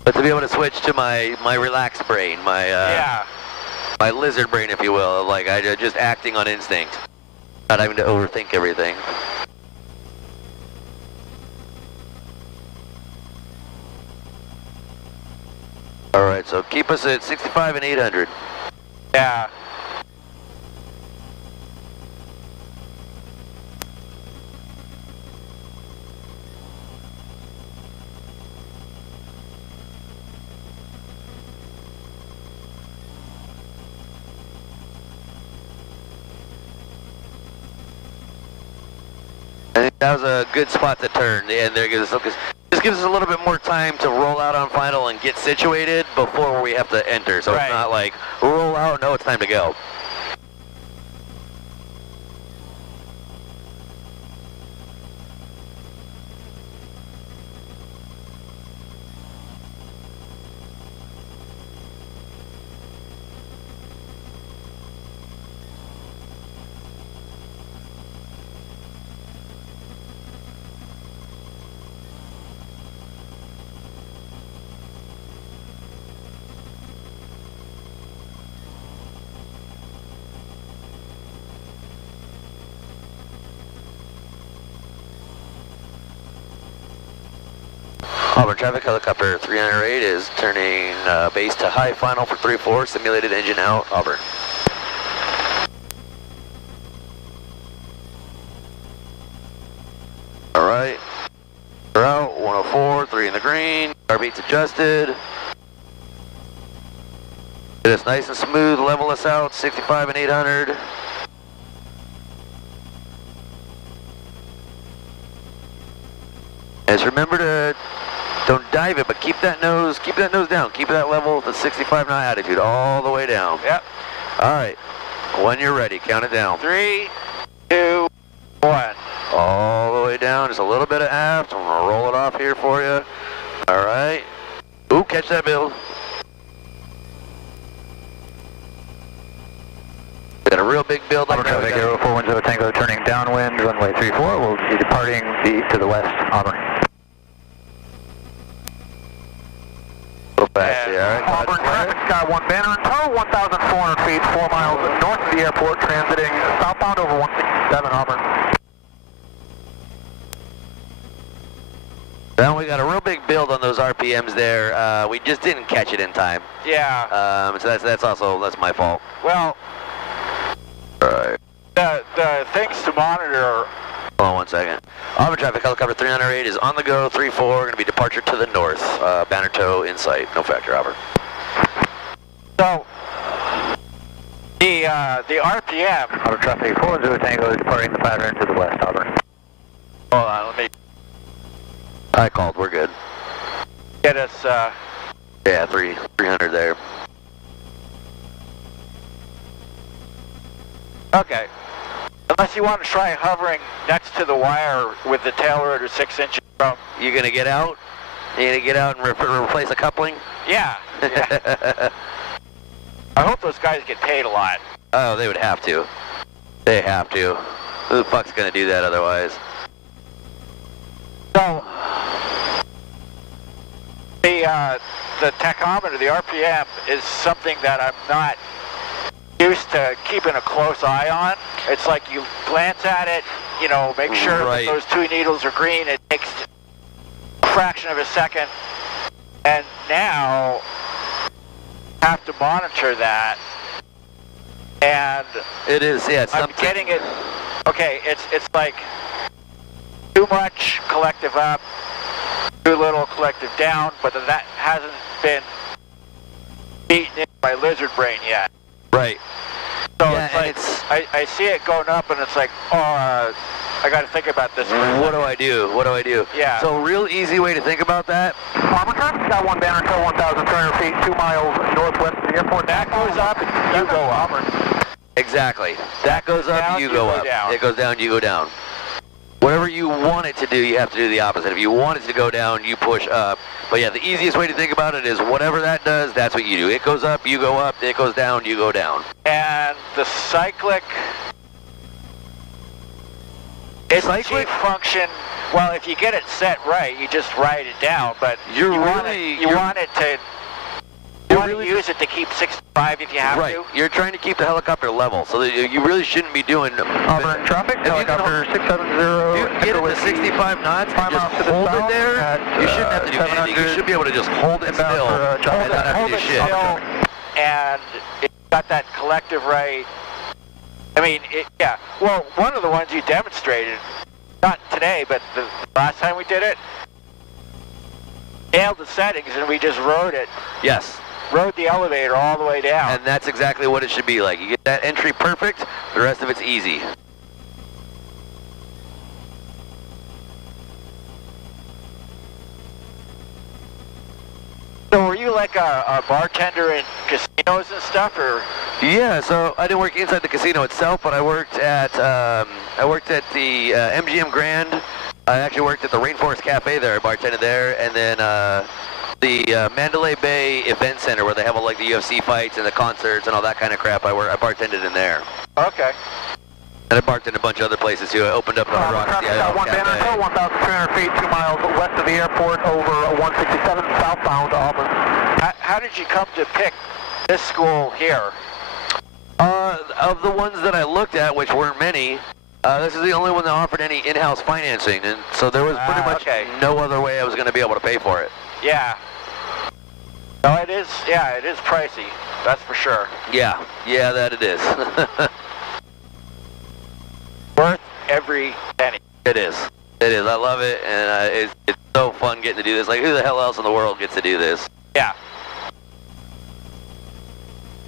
But to be able to switch to my relaxed brain, my lizard brain, if you will, like I just acting on instinct, not having to overthink everything. All right, so keep us at 65 and 800. Yeah. I think that was a good spot to turn, and there gives us, this gives us a little bit more time to roll out on final and get situated before we have to enter. So It's not like roll out, no, it's time to go. Auburn traffic, helicopter 308 is turning base to high final for 3-4, simulated engine out, Auburn. All right, we're out, 104, 3 in the green, our beats adjusted. Get us nice and smooth, level us out, 65 and 800. Just remember to don't dive it, but keep that nose down. Keep that level, the 65 knot attitude, all the way down. Yep. All right. When you're ready, count it down. 3, 2, 1. All the way down, just a little bit of aft. I'm gonna roll it off here for you. All right. Ooh, catch that build. Got a real big build like Auburn traffic, 0410 Tango, turning downwind, runway 34. We'll be departing to the west, Auburn. Fast, yeah, all right. Auburn traffic, Sky 1 banner in tow, 1,400 feet, 4 miles north of the airport, transiting southbound over 167, Auburn. Well, we got a real big build on those RPMs there. We just didn't catch it in time. Yeah. So that's my fault. Well, All right. the things to monitor. Hold on 1 second. Auburn traffic, helicopter 308 is on the go, 3-4, going to be departure to the north. Banner tow in sight, no factor, Auburn. So, the RPM. Auburn traffic, 410 Tango, departing the pattern to the west, Auburn. Hold on, let me I called, we're good. get us. Yeah, 300 there. Okay. Unless you want to try hovering next to the wire with the tail rotor 6 inches from. You gonna get out? You gonna get out and replace a coupling? Yeah. Yeah. I hope those guys get paid a lot. Oh, they would have to. They have to. Who the fuck's gonna do that otherwise? So, The tachometer, the RPM, is something that I'm not used to keeping a close eye on. It's like you glance at it, you know, make sure that those two needles are green. It takes a fraction of a second. And now I have to monitor that. And it is, yeah. I'm getting it. Okay, it's like too much collective up, too little collective down, but that hasn't been beaten in by lizard brain yet. Right. So it's like I see it going up, and it's like, oh, I got to think about this. What do I do? What do I do? Yeah. So, real easy way to think about that. Armor traffic's got one banner till 1,300 feet, 2 miles northwest of the airport. That goes up, you go up. Exactly. That goes up, down, you go up. Down. It goes down, you go down. Whatever you want it to do, you have to do the opposite. If you want it to go down, you push up. But yeah, the easiest way to think about it is whatever that does, that's what you do. It goes up, you go up. It goes down, you go down. And the cyclic, its chief function, well, if you get it set right, you just ride it down. But you want to use it to keep 65 if you have to. You're trying to keep the helicopter level, so that you really shouldn't be doing. Auburn traffic, helicopter 670. If you get it to 65 knots, and just hold it there. You shouldn't have to do anything. You should be able to just hold it still and not have to do shit. And it's got that collective right. I mean, yeah. Well, one of the ones you demonstrated, not today, but the last time we did it, nailed the settings, and we just rode it. Yes. Rode the elevator all the way down. And that's exactly what it should be like. You get that entry perfect, the rest of it's easy. So were you like a bartender in casinos and stuff, or? Yeah, so I didn't work inside the casino itself, but I worked at the MGM Grand. I actually worked at the Rainforest Cafe there. I bartended there, and then the Mandalay Bay Event Center, where they have all like the UFC fights and the concerts and all that kind of crap. I bartended in there. Okay. And I barked in a bunch of other places too. I opened up the Hard Rock CIO one banner until 1,300 feet, 2 miles west of the airport, over 167 southbound Auburn. How did you come to pick this school here? Of the ones that I looked at, which weren't many, this is the only one that offered any in-house financing, and so there was pretty much no other way I was going to be able to pay for it. Yeah. No, it is. Yeah, it is pricey. That's for sure. Yeah, that it is. Worth every penny. It is. It is. I love it, and it's so fun getting to do this. Like, who the hell else in the world gets to do this? Yeah.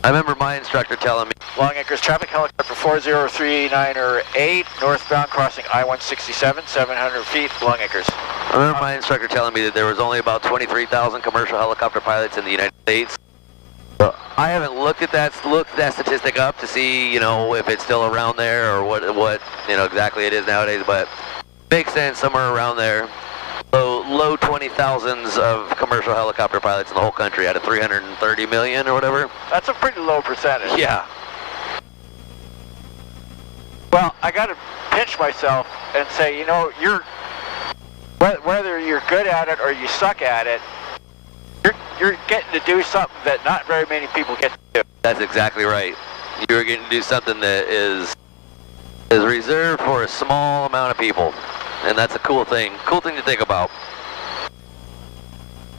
I remember my instructor telling me. Long Acres traffic, helicopter 40398, northbound crossing I-167, 700 feet, Long Acres. I remember my instructor telling me that there was only about 23,000 commercial helicopter pilots in the United States. So I haven't looked at that statistic up to see, you know, if it's still around there or what you know exactly it is nowadays, but makes sense somewhere around there. Low 20,000s of commercial helicopter pilots in the whole country out of 330 million or whatever. That's a pretty low percentage. Yeah. Well, I got to pinch myself and say, you know, whether you're good at it or you suck at it, you're getting to do something that not very many people get to do. That's exactly right. You're getting to do something that is reserved for a small amount of people. And that's a cool thing to think about.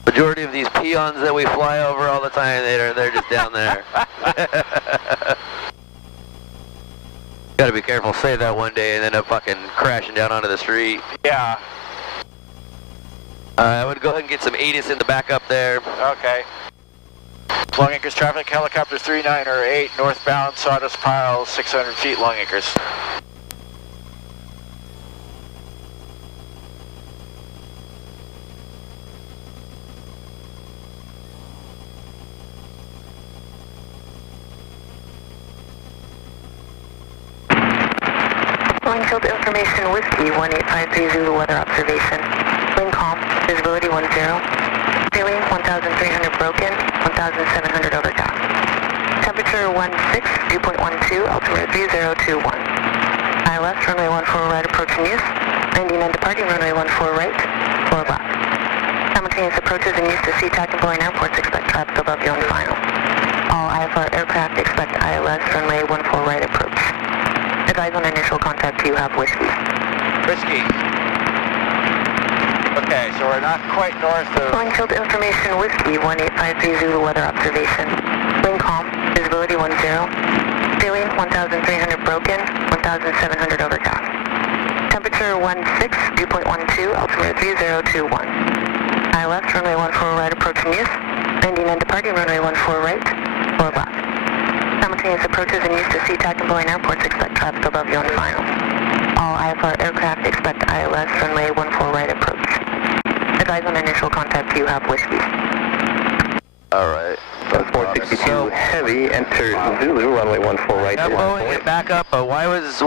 Majority of these peons that we fly over all the time, they're just down there. Gotta be careful, say that one day and end up fucking crashing down onto the street. Yeah. I would go ahead and get some ATIS in the back up there. Okay. Long Acres traffic, helicopter 3908, northbound, Sawdust Pile, 600 feet, Long Acres. Field information Whiskey 1853 Zulu weather observation. Wind calm, visibility 10. Ceiling 1,300 broken, 1,700 overcast. Temperature 16, dew point 12, altimeter 3021. ILS runway 14 right approaching use. 99 departing runway 14 right, 4 left. Simultaneous approaches and use to SeaTac and Boeing airports expect traffic above you on final. All IFR aircraft expect ILS runway 14 right approach. Advise on initial contact you have Whiskey. Whiskey. Okay, so we're not quite north of... Boeing field information Whiskey 1853 Zulu weather observation. Wind calm, visibility 10. Ceiling 1,300 broken, 1,700 overcast. Temperature 16, dew point 12, altimeter 3021. ILS runway 14 right approach in use. Landing and departing runway 14 right, 4 left. Simultaneous approaches and use to SeaTac and Boeing airports expect traffic above you on final. All IFR aircraft expect ILS runway 14 right approach. Advise on initial contact you have Whiskey. Alright. 462 heavy, enter Zulu, runway 14 right. Now Boeing it back up, but why is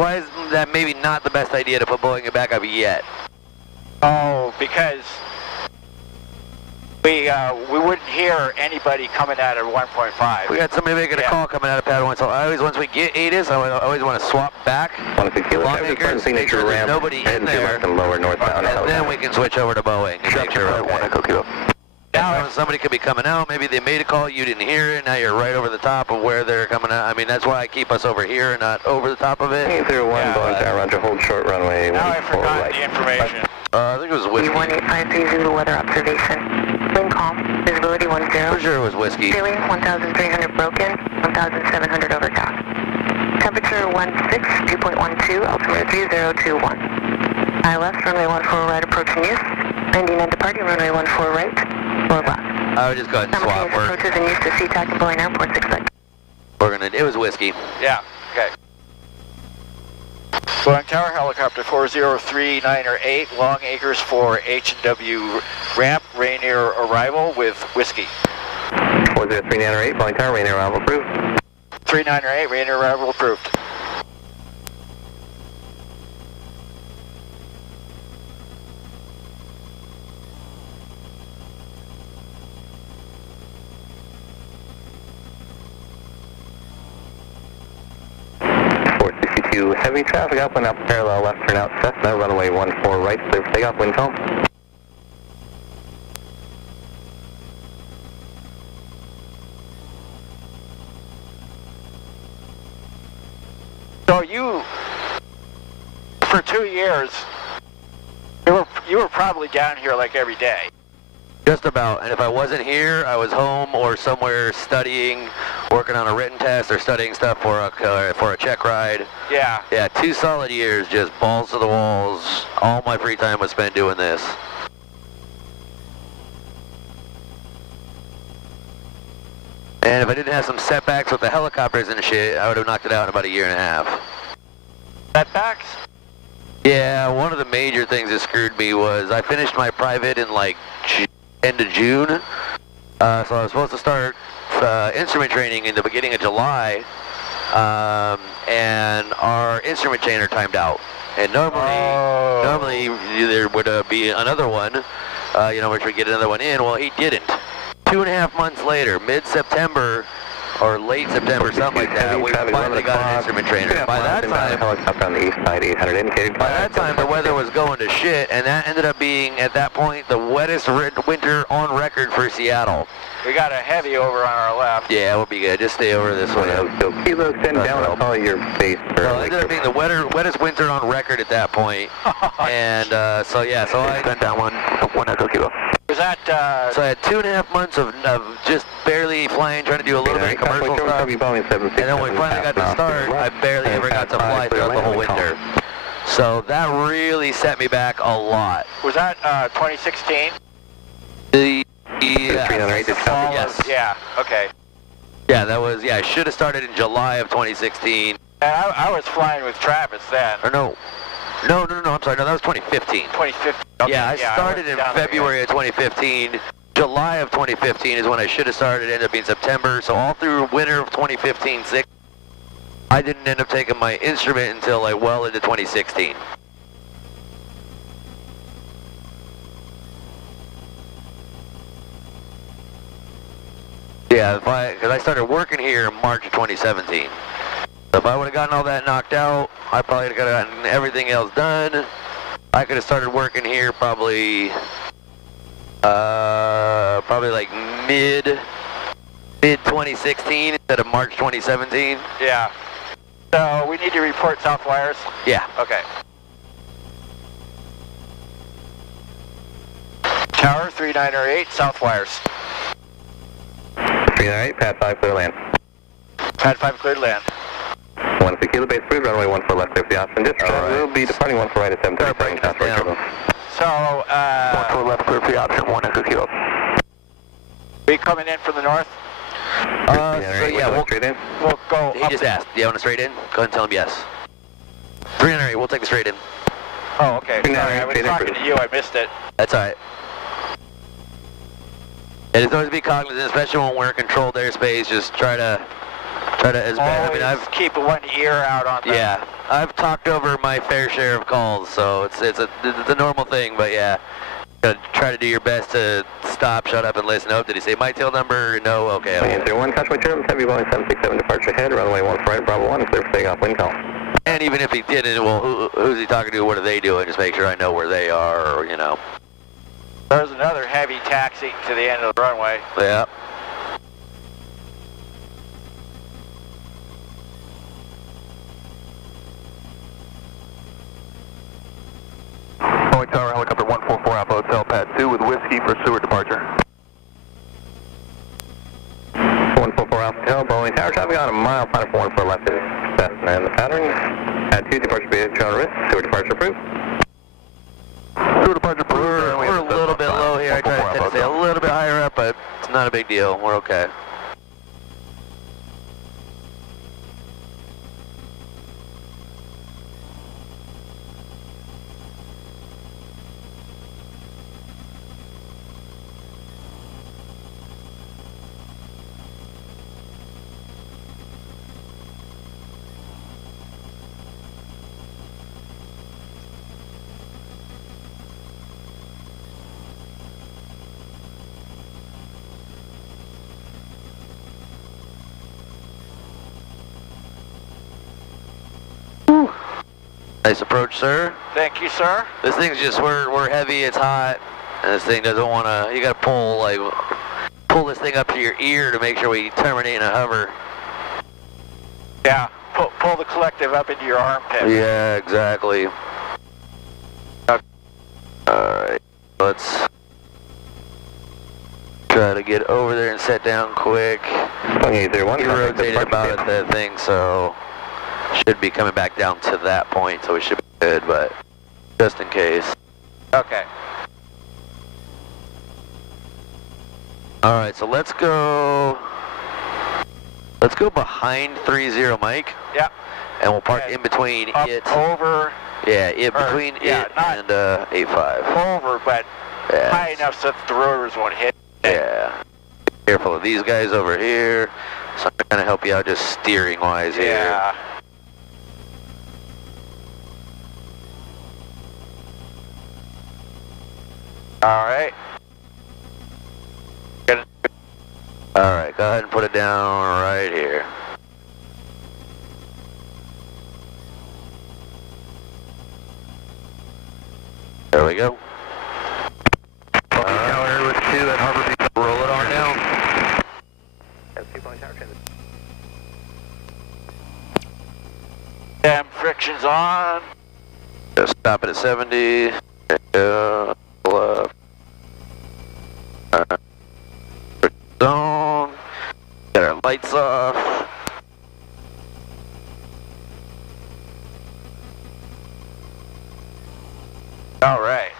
that maybe not the best idea to put Boeing it back up yet? Oh, because we wouldn't hear anybody coming out of 1.5. We got somebody making a call coming out of pad 1, so I always, once we get ATIS, I always want to swap back. 160, Lawmakers, make sure there's nobody in there, and lower northbound. and then we can switch over to Boeing and make sure we're okay. Now, somebody could be coming out, maybe they made a call, you didn't hear it, now you're right over the top of where they're coming out. I mean, that's why I keep us over here and not over the top of it. 801, Boeing Tower, Roger, hold short runway 14 Now I forgot right. the information. I think it was Whiskey. 1853 Zulu weather observation. Wind calm, visibility 10. For sure it was Whiskey. Ceiling 1,300 broken, 1,700 overcast. Temperature 16, dew point 12, altimeter 3021. ILS runway 14 right approach in use. Landing and departing runway 14 right, 4 left. I would just go ahead and swap. Simultaneous approaches and use to SeaTac and Boeing airports expect. It was Whiskey. Yeah, okay. Boeing Tower helicopter 4039 Long Acres for H&W ramp, Rainier arrival with Whiskey. 40398, Boeing Tower, Rainier arrival approved. 3908, Rainier arrival approved. Heavy traffic upwind up parallel left turnout Cessna, runway 14 right, clear for takeoff, wind calm. So you, for 2 years, you were probably down here like every day. Just about, and if I wasn't here, I was home or somewhere studying, working on a written test, or studying stuff for a check ride. Yeah. Yeah, 2 solid years, just balls to the walls. All my free time was spent doing this. And if I didn't have some setbacks with the helicopters and shit, I would have knocked it out in about 1.5 years. Setbacks? Yeah, one of the major things that screwed me was I finished my private in like end of June. So I was supposed to start instrument training in the beginning of July, and our instrument trainer timed out. And normally there would be another one, which we get another one in. Well, he didn't. 2.5 months later, mid-September or late September, something like that, we finally got an instrument trainer. By that time, helicopter on the east side, 800 indicated. By that time, the weather was going to shit, and that ended up being, at that point, the wettest winter on record for Seattle. We got a heavy over on our left. Yeah, we'll be good. Just stay over this way. So Kilo, extend down, I'll call your base. Well, it ended up being the wettest winter on record at that point. And so I extend down one Echo Kilo. Was that, So I had 2.5 months of just barely flying, trying to do a little bit of commercial stuff. And then when we finally got to start, I barely ever got to fly throughout the whole winter. So that really set me back a lot. Was that 2016? Yes. Yeah, okay. Yeah, that was, I should have started in July of 2016. And I was flying with Travis then. Or no, I'm sorry, no, that was 2015. 2015. Okay. Yeah, I started in February of 2015. July of 2015 is when I should have started. It ended up being September. So all through winter of 2015, I didn't end up taking my instrument until like well into 2016. Yeah, because I started working here in March of 2017. So if I would have gotten all that knocked out, I probably would have gotten everything else done. I could have started working here probably probably like mid 2016 instead of March 2017. Yeah. So we need to report south wires? Yeah. Okay. Tower 3908, south wires. 398, pad 5, clear land. Pad 5 cleared land. 16 kilo base approved, runway 14 left, clear for the option. Dispatch we'll be departing 14 right at 7:37. So, 14 left, clear for the option, 1 echo kilo. we coming in from the north? So yeah, we'll go He up just asked, do you want a straight in? Go ahead and tell him yes. 308, we'll take the straight in. Oh, okay. Sorry, I was talking to you. I missed it. That's alright. And it's always be cognizant, especially when we're in controlled airspace, just try to as bad. I mean, I've keep one ear out on the... Yeah, I've talked over my fair share of calls, so it's a normal thing, but yeah. Gotta try to do your best to stop, shut up, and listen. Oh, did he say my tail number? No? Okay. 01, Cashway terms, heavy Boeing 767 departure ahead, runway 14 right, Bravo 1, clear for takeoff, wind call. And even if he didn't, well, who's he talking to? What are they doing? Just make sure I know where they are, or, you know. There's another heavy taxi to the end of the runway. Yeah. Boeing Tower, helicopter 144 Alpha Hotel, pad 2 with whiskey for Seward departure. 144 Alpha Hotel, Boeing Tower, traffic on a mile, final for 14 left is Cessna and the pattern. Pad 2, departure be shown risk, Seward departure approved. Seward departure approved. We're a little bit low here. I try to stay a little bit higher up, but it's not a big deal. We're okay. Nice approach, sir. Thank you, sir. This thing's just, we're heavy, it's hot, and this thing doesn't want to, you got to pull this thing up to your ear to make sure we terminate in a hover. Yeah, pull the collective up into your armpit. Yeah, exactly. Alright, let's try to get over there and set down quick. Boeing 801, You rotated about at that thing, so should be coming back down to that point, so we should be good, but just in case. Okay. Alright, so let's go behind 30 Mike. Yep. And we'll park in between up, it. Over. Yeah, in between yeah, it and 85. Over, but Yeah. high enough so that the rotors won't hit. Yeah. Be careful of these guys over here. So I'm trying to help you out just steering wise here. Yeah. All right. Alright, go ahead and put it down right here. There we go. Tower with 2 at Harbor Beach. Roll it on down. Damn, friction's on. Just stop it at 70. Left. Zone. Got our lights off. All right.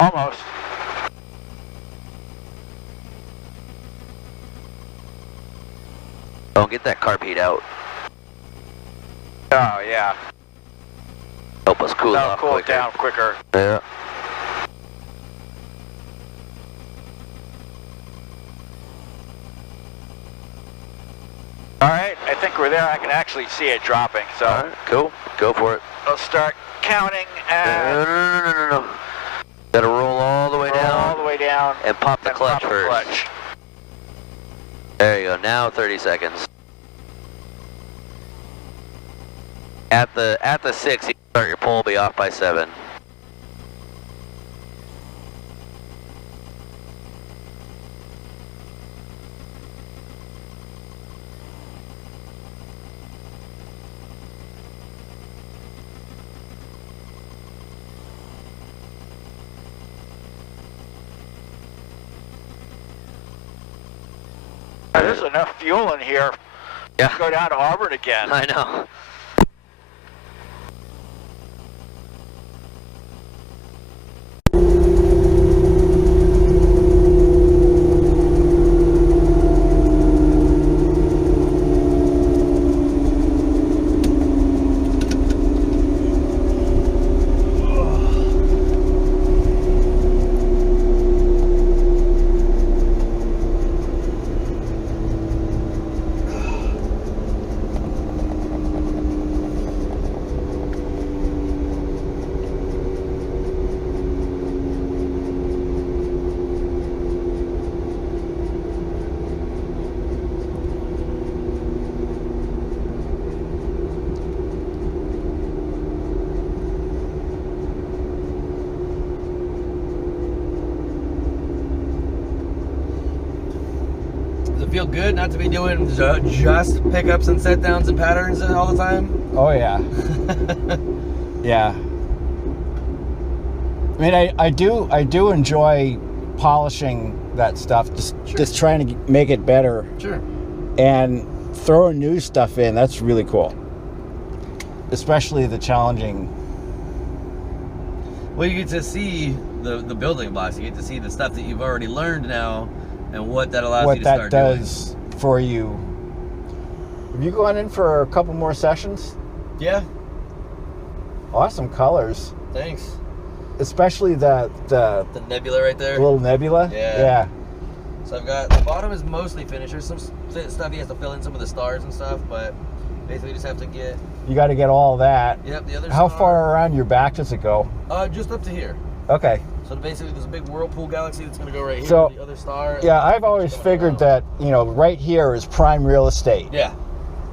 Almost. Don't get that carb heat out. Oh, yeah. Help us cool That'll off cool it quicker. down quicker. Yeah. I think we're there. I can actually see it dropping. So All right, cool. Go for it. I'll start counting and No. Gotta roll all the way down. all the way down. And pop the and clutch pop the first. clutch. There you go. Now 30 seconds. At the 6, you start your pull, be off by 7. There's enough fuel in here Yeah. to go down to Auburn again. I know. Does it feel good not to be doing just pickups and set downs and patterns all the time? Oh yeah. Yeah. I mean, I do enjoy polishing that stuff, just trying to make it better Sure. and throwing new stuff in. That's really cool. Especially the challenging. Well, you get to see the building blocks. You get to see the stuff that you've already learned now and what that allows What you to that start does for you. Have you gone in for a couple more sessions? doing. Yeah, Awesome colors, thanks. especially the The nebula right there. little nebula. Yeah. Yeah. So I've got, the bottom is mostly finished. There's some stuff he has to fill in, some of the stars and stuff, but basically just have to get, You got to get all that. yep, the other How star. far around your back does it go? Just up to here. Okay. So basically there's a big whirlpool galaxy that's going to go right here, So, the other star. Yeah, I've always figured that, right here is prime real estate. Yeah.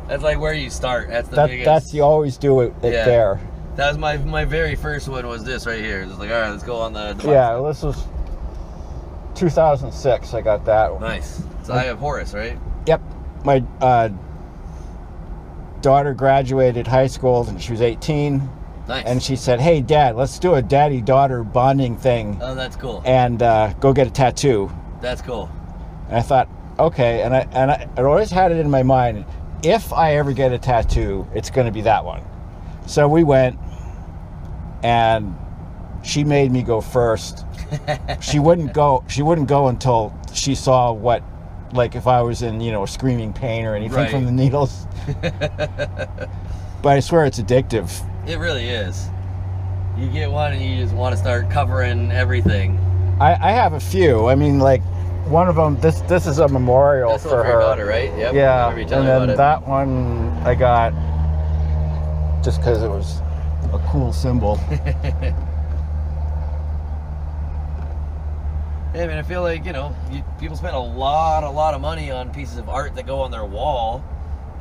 That's like where you start. That's the biggest. That's you always do it Yeah. there. That was my very first one, was this right here. It's like, all right, let's go on the Yeah, well, this was 2006. I got that one. Nice. So I have Horus, right? Yep. My daughter graduated high school and she was 18, Nice. and she said, "Hey, Dad, let's do a daddy-daughter bonding thing Oh, that's cool. and go get a tattoo." That's cool. And I thought, okay, and I always had it in my mind, if I ever get a tattoo, it's going to be that one. So we went, and she made me go first. She wouldn't go until she saw what, like if I was in, screaming pain or anything from the needles. But I swear it's addictive. It really is. You get one and you just want to start covering everything. I have a few. I mean, like, one of them, this is a memorial That's for what her. your daughter, right? Yep. Yeah, Remember you and telling me then about it. that one I got just because it was a cool symbol. Yeah, I mean, I feel like, people spend a lot of money on pieces of art that go on their wall.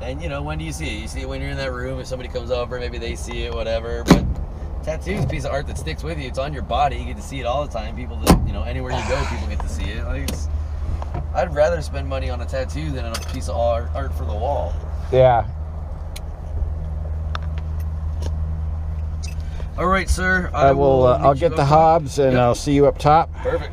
And, when do you see it? You see it when you're in that room, if somebody comes over, maybe they see it, whatever. But tattoo's a piece of art that sticks with you. It's on your body. You get to see it all the time. People that, anywhere you go, people get to see it. Like, I'd rather spend money on a tattoo than on a piece of art for the wall. Yeah. All right, sir. I will. I'll meet you get the up top. hobs and Yep. I'll see you up top. Perfect.